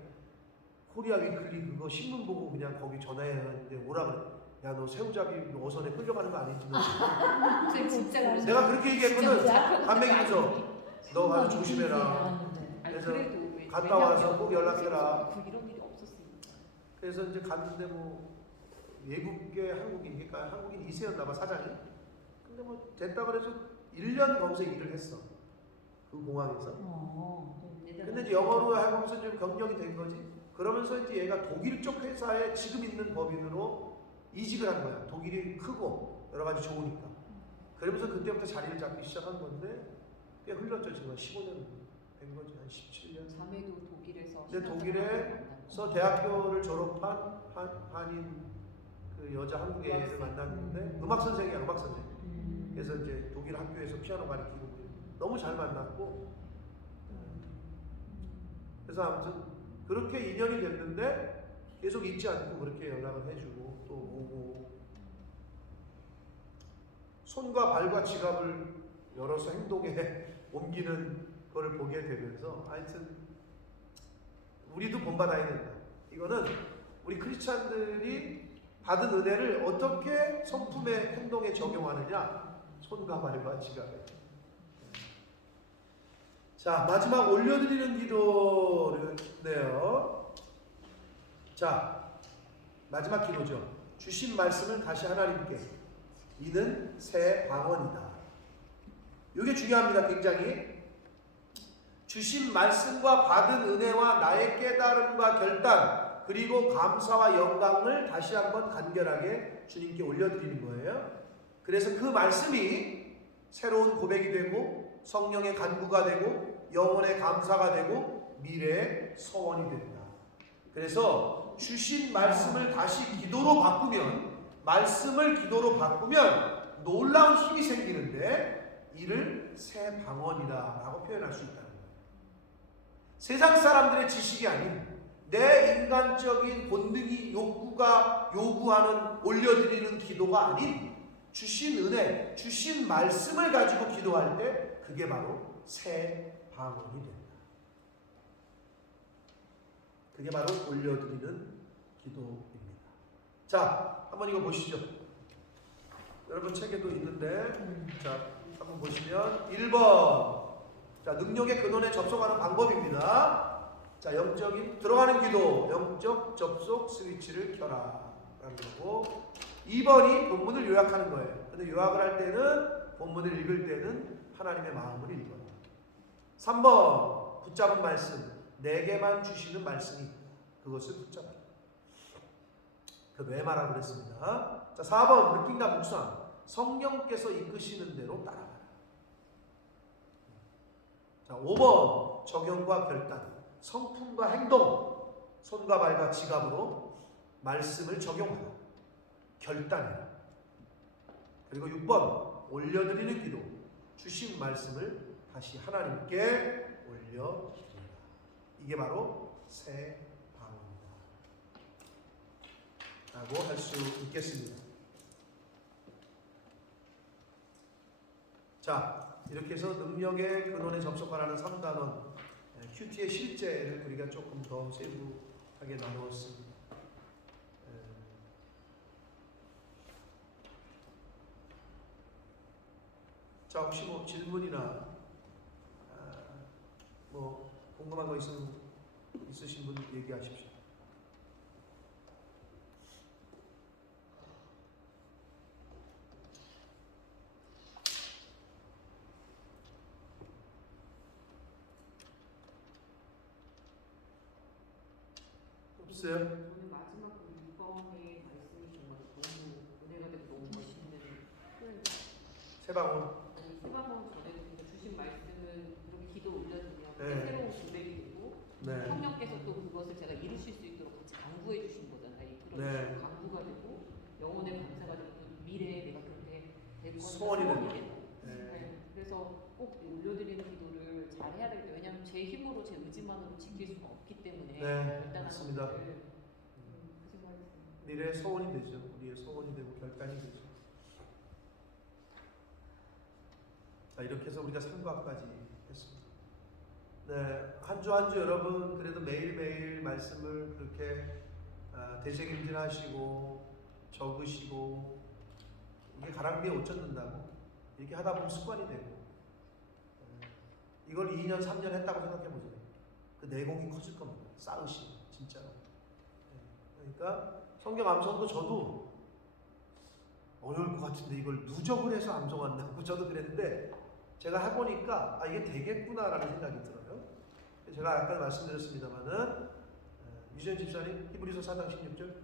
코리아 위클리 그거 신문 보고 그냥 거기 전화했는데 뭐라 그래. 야 너 새우잡이 어선에 끌려가는 거 아니지? 너. 선생님 진짜 그러세요. 내가 그렇게 얘기했거든. 반맥이면서 너 가서 조심해라. 아니 그래서 그래도 갔다 와서 꼭 연락해라. 이런 일이 없었으니까. 그래서 이제 갔는데 뭐 외국계 한국인, 그러니까 한국인 2세였나 봐 사장이. 근데 뭐 됐다 그래서 1년 거기서 일을 했어. 그 공항에서. 근데 이제 영어로 해보면서 좀 경력이 된 거지. 그러면서 이제 얘가 독일 쪽 회사에 지금 있는 법인으로 이직을 한 거야. 독일이 크고 여러 가지 좋으니까. 그러면서 그때부터 자리를 잡기 시작한 건데 꽤 흘렀죠. 지금 15년 된 거지. 한 17년. 자매도 독일에서. 근데 독일에서 대학교를 졸업한 한인 그 여자 한국 애를 만났는데 음악 선생이야, 음악 선생. 그래서 이제 독일 학교에서 피아노 가르치고 너무 잘 만났고. 그래서 아무튼 그렇게 인연이 됐는데 계속 잊지 않고 그렇게 연락을 해주고 또 오고, 손과 발과 지갑을 열어서 행동에 옮기는 거를 보게 되면서 하여튼 우리도 본받아야 된다. 이거는 우리 크리스찬들이 받은 은혜를 어떻게 성품의 행동에 적용하느냐, 손과 발과 지갑에. 자, 마지막 올려드리는 기도인데요. 자, 마지막 기도죠. 주신 말씀을 다시 하나님께. 이는 새 방언이다. 이게 중요합니다. 굉장히. 주신 말씀과 받은 은혜와 나의 깨달음과 결단, 그리고 감사와 영광을 다시 한번 간결하게 주님께 올려드리는 거예요. 그래서 그 말씀이 새로운 고백이 되고 성령의 간구가 되고 영혼의 감사가 되고 미래의 소원이 된다. 그래서 주신 말씀을 다시 기도로 바꾸면, 말씀을 기도로 바꾸면 놀라운 힘이 생기는데 이를 새 방언이라고 표현할 수 있다는 거예요. 세상 사람들의 지식이 아닌 내 인간적인 본능이 욕구가 요구하는 올려드리는 기도가 아닌 주신 은혜, 주신 말씀을 가지고 기도할 때 그게 바로 새 방언이 된다. 그게 바로 올려드리는 기도입니다. 자, 한번 이거 보시죠. 여러분 책에도 있는데, 자, 한번 보시면 1번. 자, 능력의 근원에 접속하는 방법입니다. 자, 영적인 들어가는 기도, 영적 접속 스위치를 켜라 라는 거고, 2번이 본문을 요약하는 거예요. 근데 요약을 할 때는, 본문을 읽을 때는 하나님의 마음을 읽어요. 3번 붙잡은 말씀, 내게만 주시는 말씀이 그것을 붙잡아요. 그 왜 말하고 그랬습니다. 자, 4번 느낌과 묵상, 성령께서 이끄시는 대로 따라가라. 자, 5번 적용과 결단, 성품과 행동, 손과 발과 지갑으로 말씀을 적용하라. 결단해라. 그리고 6번 올려드리는 기도, 주신 말씀을 다시 하나님께 올려드리라. 이게 바로 새 방언이다 라고 할 수 있겠습니다. 자, 이렇게 해서 능력의 근원에 접속하라는 3단원 큐티의 실제를 우리가 조금 더 세부하게 나누었습니다. 자, 혹시 뭐 질문이나 뭐 궁금한 거 있으신 분 얘기하십시오. 없어요? 저는 마지막 그 6번의 말씀이 정말 너무 은혜가 되고 너무 멋있는 표현이 세방울. 아니 세바본 전에도 진짜 주신 말씀은 그렇게 기도 올려주면 네. 새로운 고백이 되고 네. 성령께서 또 그것을 제가 이루실 수 있도록 같이 강구해 주신 거잖아요. 그런 네. 강구가 되고 영혼의 감사가 되고 또 미래에 내가 그렇게 될 거니까 소원이 되는 되는 네. 네. 그래서 꼭 올려드리는 기도를 잘 해야 되겠다. 왜냐하면 제 힘으로 제 의지만으로 지킬 수가 없기 때문에 네, 결단하는 맞습니다. 것을 그 생각을 했습니다. 미래의 소원이 되죠. 우리의 소원이 되고 결단이 되죠. 자, 이렇게 해서 우리가 3과까지 했습니다. 네, 한 주 한 주 여러분 그래도 매일매일 말씀을 그렇게 되새김질하시고 적으시고 이게 가랑비에 옷 젖는다고 이렇게 하다 보면 습관이 되고 이걸 2년 3년 했다고 생각해 보세요. 그 내공이 커질 겁니다. 쌓으시 진짜로. 그러니까 성경 암송도 저도 어려울 것 같은데 이걸 누적을 해서 암송한다고 저도 그랬는데 제가 해보니까 이게 되겠구나라는 생각이 들어요. 제가 아까 말씀드렸습니다만은 유시현 집사님 히브리서 4장 16절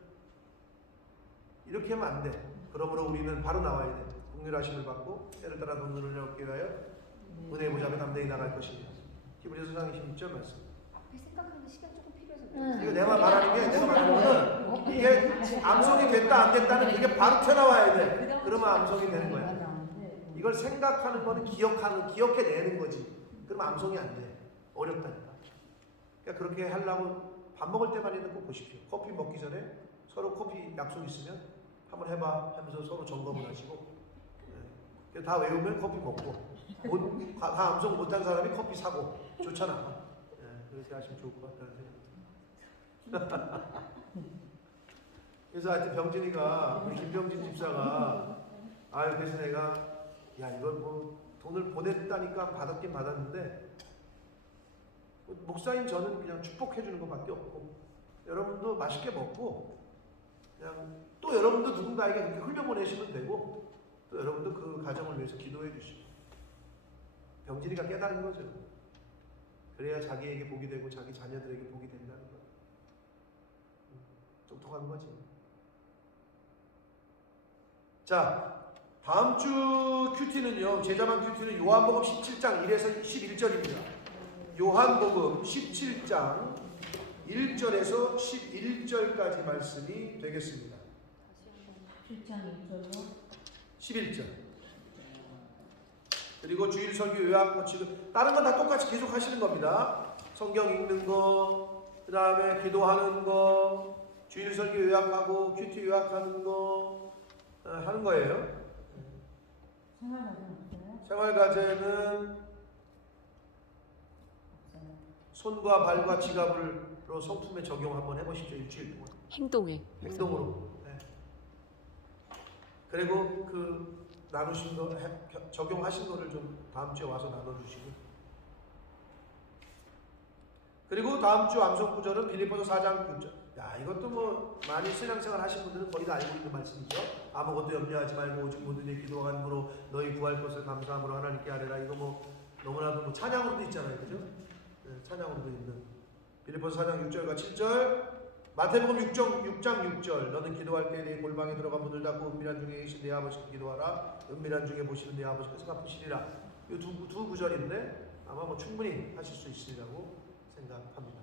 이렇게 하면 안 돼. 그러므로 우리는 바로 나와야 돼. 긍휼하심을 받고 때를 따라 돈을 얻기 위하여 은혜의 보좌에 담대히 나갈 것이냐. 히브리서 4장 16절 말씀. 앞에 생각하는 시간 조금 필요해서 이거 내가 말하는 게 내가 말하는 거는 이게 암송이 됐다 안 됐다는 그게 바로 튀어나와야 돼. 그러면 암송이 되는 거야. 이걸 생각하는 거는 기억해내는 거지. 그럼 암송이 안 돼. 어렵다니까. 그러니까 그렇게 하려고 밥 먹을 때만이라도 꼭 보십시오. 커피 먹기 전에 서로 커피 약속 있으면 한번 해봐 하면서 서로 점검을 하시고 다 외우면 커피 먹고 다 암송 못한 사람이 커피 사고 좋잖아. 그렇게 하시면 좋을 것 같다는 생각이 듭니다. 그래서 하여튼 병진이가 우리 김병진 집사가 그래서 내가 이걸 뭐 돈을 보냈다니까 받았긴 받았는데 목사인 저는 그냥 축복해 주는 것밖에 없고 여러분도 맛있게 먹고 그냥 또 여러분도 누군가에게 그렇게 흘려보내시면 되고 또 여러분도 그 가정을 위해서 기도해 주시고 병진이가 깨달은 거죠. 그래야 자기에게 복이 되고 자기 자녀들에게 복이 된다는 거. 똑똑한 거지. 자, 다음 주 큐티는요. 제자만 큐티는 요한복음 17장 1에서 11절입니다. 요한복음 17장 1절에서 11절까지 말씀이 되겠습니다. 7장 1절로 11절. 그리고 주일 설교 요약 지금 다른 건 다 똑같이 계속 하시는 겁니다. 성경 읽는 거, 그 다음에 기도하는 거, 주일 설교 요약하고 큐티 요약하는 거 하는 거예요. 생활과정 없어요? 생활과제는 없어요. 손과 발과 지갑으로 성품에 적용 한번 해보십시오. 일주일 동안. 행동으로. 네. 그리고 그 나누신 거 적용하신 거를 좀 다음 주에 와서 나눠주시고. 그리고 다음 주 암송 구절은 빌립보서 4장 6절. 이것도 뭐 많이 신앙생활 하신 분들은 거의 다 알고 있는 말씀이죠. 아무것도 염려하지 말고 오직 모든 일 기도와 간구로 너희 구할 것을 감사함으로 하나님께 아뢰라. 이거 뭐 너무나도 뭐 찬양으로도 있잖아요, 그죠? 네, 찬양으로도 있는 빌립보서 4장 6절과 7절. 마태복음 6장 6절. 너는 기도할 때 내 골방에 들어가 문을 닫고 은밀한 중에 계신 내 아버지께 기도하라. 은밀한 중에 보시는 내 아버지께서 갚으시리라. 이 두 구절인데 아마 뭐 충분히 하실 수 있으리라고 생각합니다.